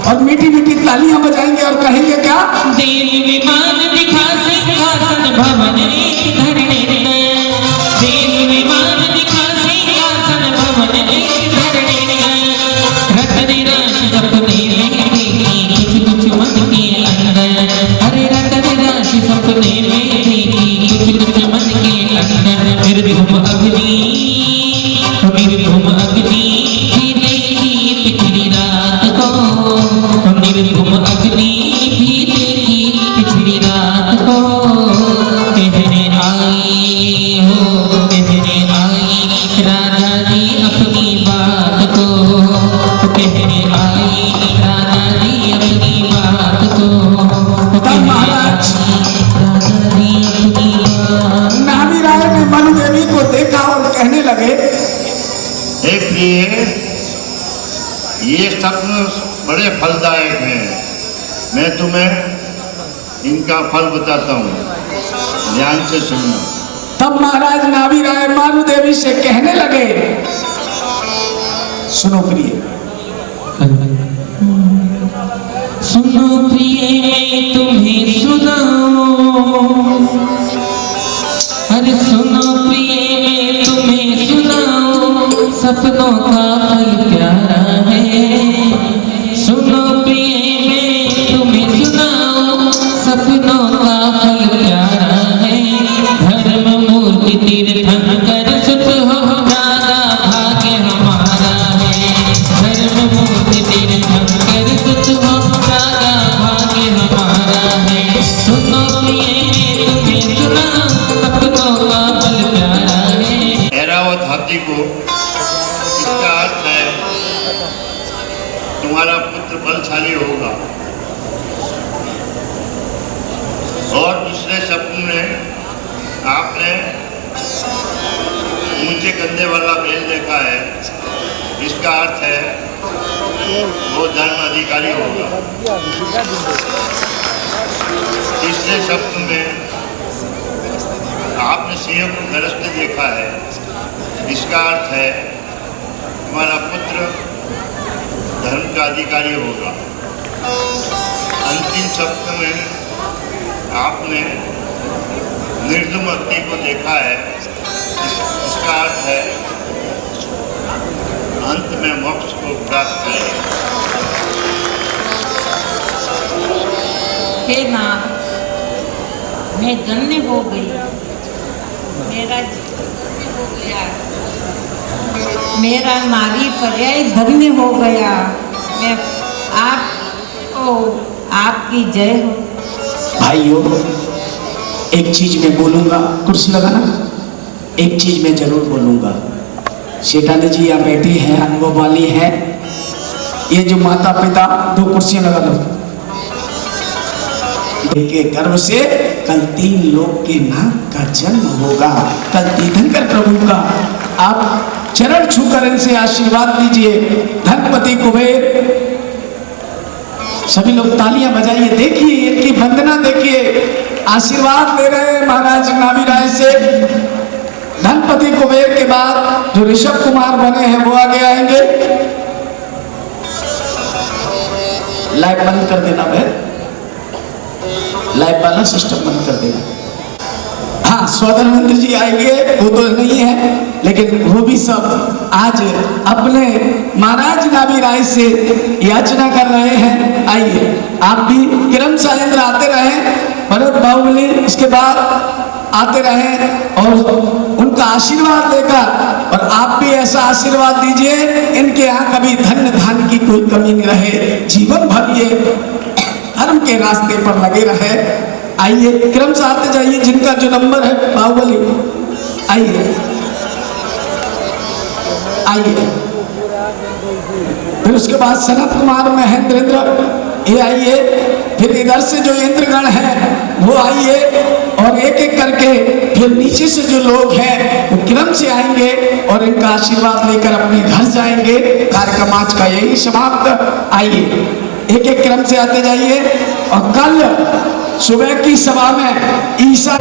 और मीठी मीठी तालियां बजाएंगे और कहेंगे क्या? देव विमान दिखा सिंहासन भवन एक धरने गए, देव विमान दिखा सिंहासन भवन एक धरने गए, रतन राशि सपने में देखी कुछ कुछ मन के अंदर, अरे रतन राशि सपने में देखी कुछ कुछ मन के अंदर, निर्धूम अग्नि निर्धूम अग्नि भी देखी पिछली रात को, निर्धूम अग्नि भी देखी पिछली रात को, कहने आई हो कहने आई राधा जी अपनी बात को, कहने आई राधा जी अपनी बात को, तब महाराज राधा जी अपनी बात। नाभि राय ने मनु देवी को देखा और कहने लगे, देखिए ये स्वप्न बड़े फलदायक हैं, मैं तुम्हें इनका फल बताता हूँ, ध्यान से सुनना। तब महाराज नाभि राय मनु देवी से कहने लगे, सुनो प्रिय, सुनो प्रिय मैं तुम्हें सुनाऊं, अरे सुनो प्रिय मैं तुम्हें सुनाऊं, सपनों का फल प्यारा है, सुनो प्रिय मैं तुम्हें सुनाऊं, सपनों का फल प्यारा है, धर्म मूर्ति तीर्थंकर सुत हो नागा भाग्य हमारा है, धर्म मूर्ति तीर्थंकर सुत हो नागा भाग्य हमारा है, सुनो प्रिय मैं तुम्हें सुनाऊं, सपनों का फल प्यारा है। ऐरावत हाथी को इसका अर्थ है तुम्हारा पुत्र बलशाली होगा, और दूसरे शब्द में आपने ऊंचे कंधे वाला बैल देखा है, इसका अर्थ है वो धर्म अधिकारी होगा। तीसरे शब्द में आपने सिंह को गरजते देखा है, इसका अर्थ है तुम्हारा पुत्र धर्म का अधिकारी होगा। अंतिम शब्द में आपने निर्धूम अग्नि को देखा है, इसका अर्थ है अंत में मोक्ष को प्राप्त करेगा। हे नाथ, मैं धन्य हो गई, मेरा जीवन हो गया, मेरा नारी पर्याय धन्य हो गया, मैं आपको आपकी जय हो। भाइयों एक चीज मैं बोलूंगा, कुर्सी लगाना, एक चीज मैं जरूर बोलूंगा। शेठानी जी यहाँ बैठी हैं, अनुभव वाली है, ये जो माता पिता, दो कुर्सियां लगा लो, के गर्भ से कल 3 लोक के नाथ का जन्म होगा, कल तीर्थंकर प्रभु का आप चरण छूकर इनसे आशीर्वाद लीजिए। धनपति कुबेर, सभी लोग तालियां बजाइए, देखिए इनकी वंदना, देखिए आशीर्वाद ले रहे हैं महाराज नाभि राय से। धनपति कुबेर के बाद जो ऋषभ कुमार बने हैं वो आगे आएंगे। लाइट बंद कर देना भाई, लाइव वाला सिस्टम बंद कर देना। हाँ, स्वधर्मेंद्र जी आएंगे, वो तो नहीं है, लेकिन वो भी सब आज अपने महाराज नाभि राय से याचना कर रहे हैं। आइए आप भी, किरण सायेंद्र आते रहे, भरत बाहुबली इसके बाद आते रहे और उनका आशीर्वाद लेकर, और आप भी ऐसा आशीर्वाद दीजिए इनके यहाँ कभी धन्य धान की कोई कमी नहीं रहे, जीवन भर ये धर्म के रास्ते पर लगे रहे। आइए क्रम से आते जाइए, जिनका जो नंबर है बाहुबली, आइए आइए। फिर उसके बाद सनत कुमार, महेंद्रेंद्र, ये आइए। फिर इधर से जो इंद्रगण हैं वो आइए, और एक एक करके फिर नीचे से जो लोग हैं वो क्रम से आएंगे और इनका आशीर्वाद लेकर अपने घर जाएंगे। कार्यक्रम आज का यही समाप्त। आइए एक एक क्रम से आते जाइए, और कल सुबह की सभा में ईसा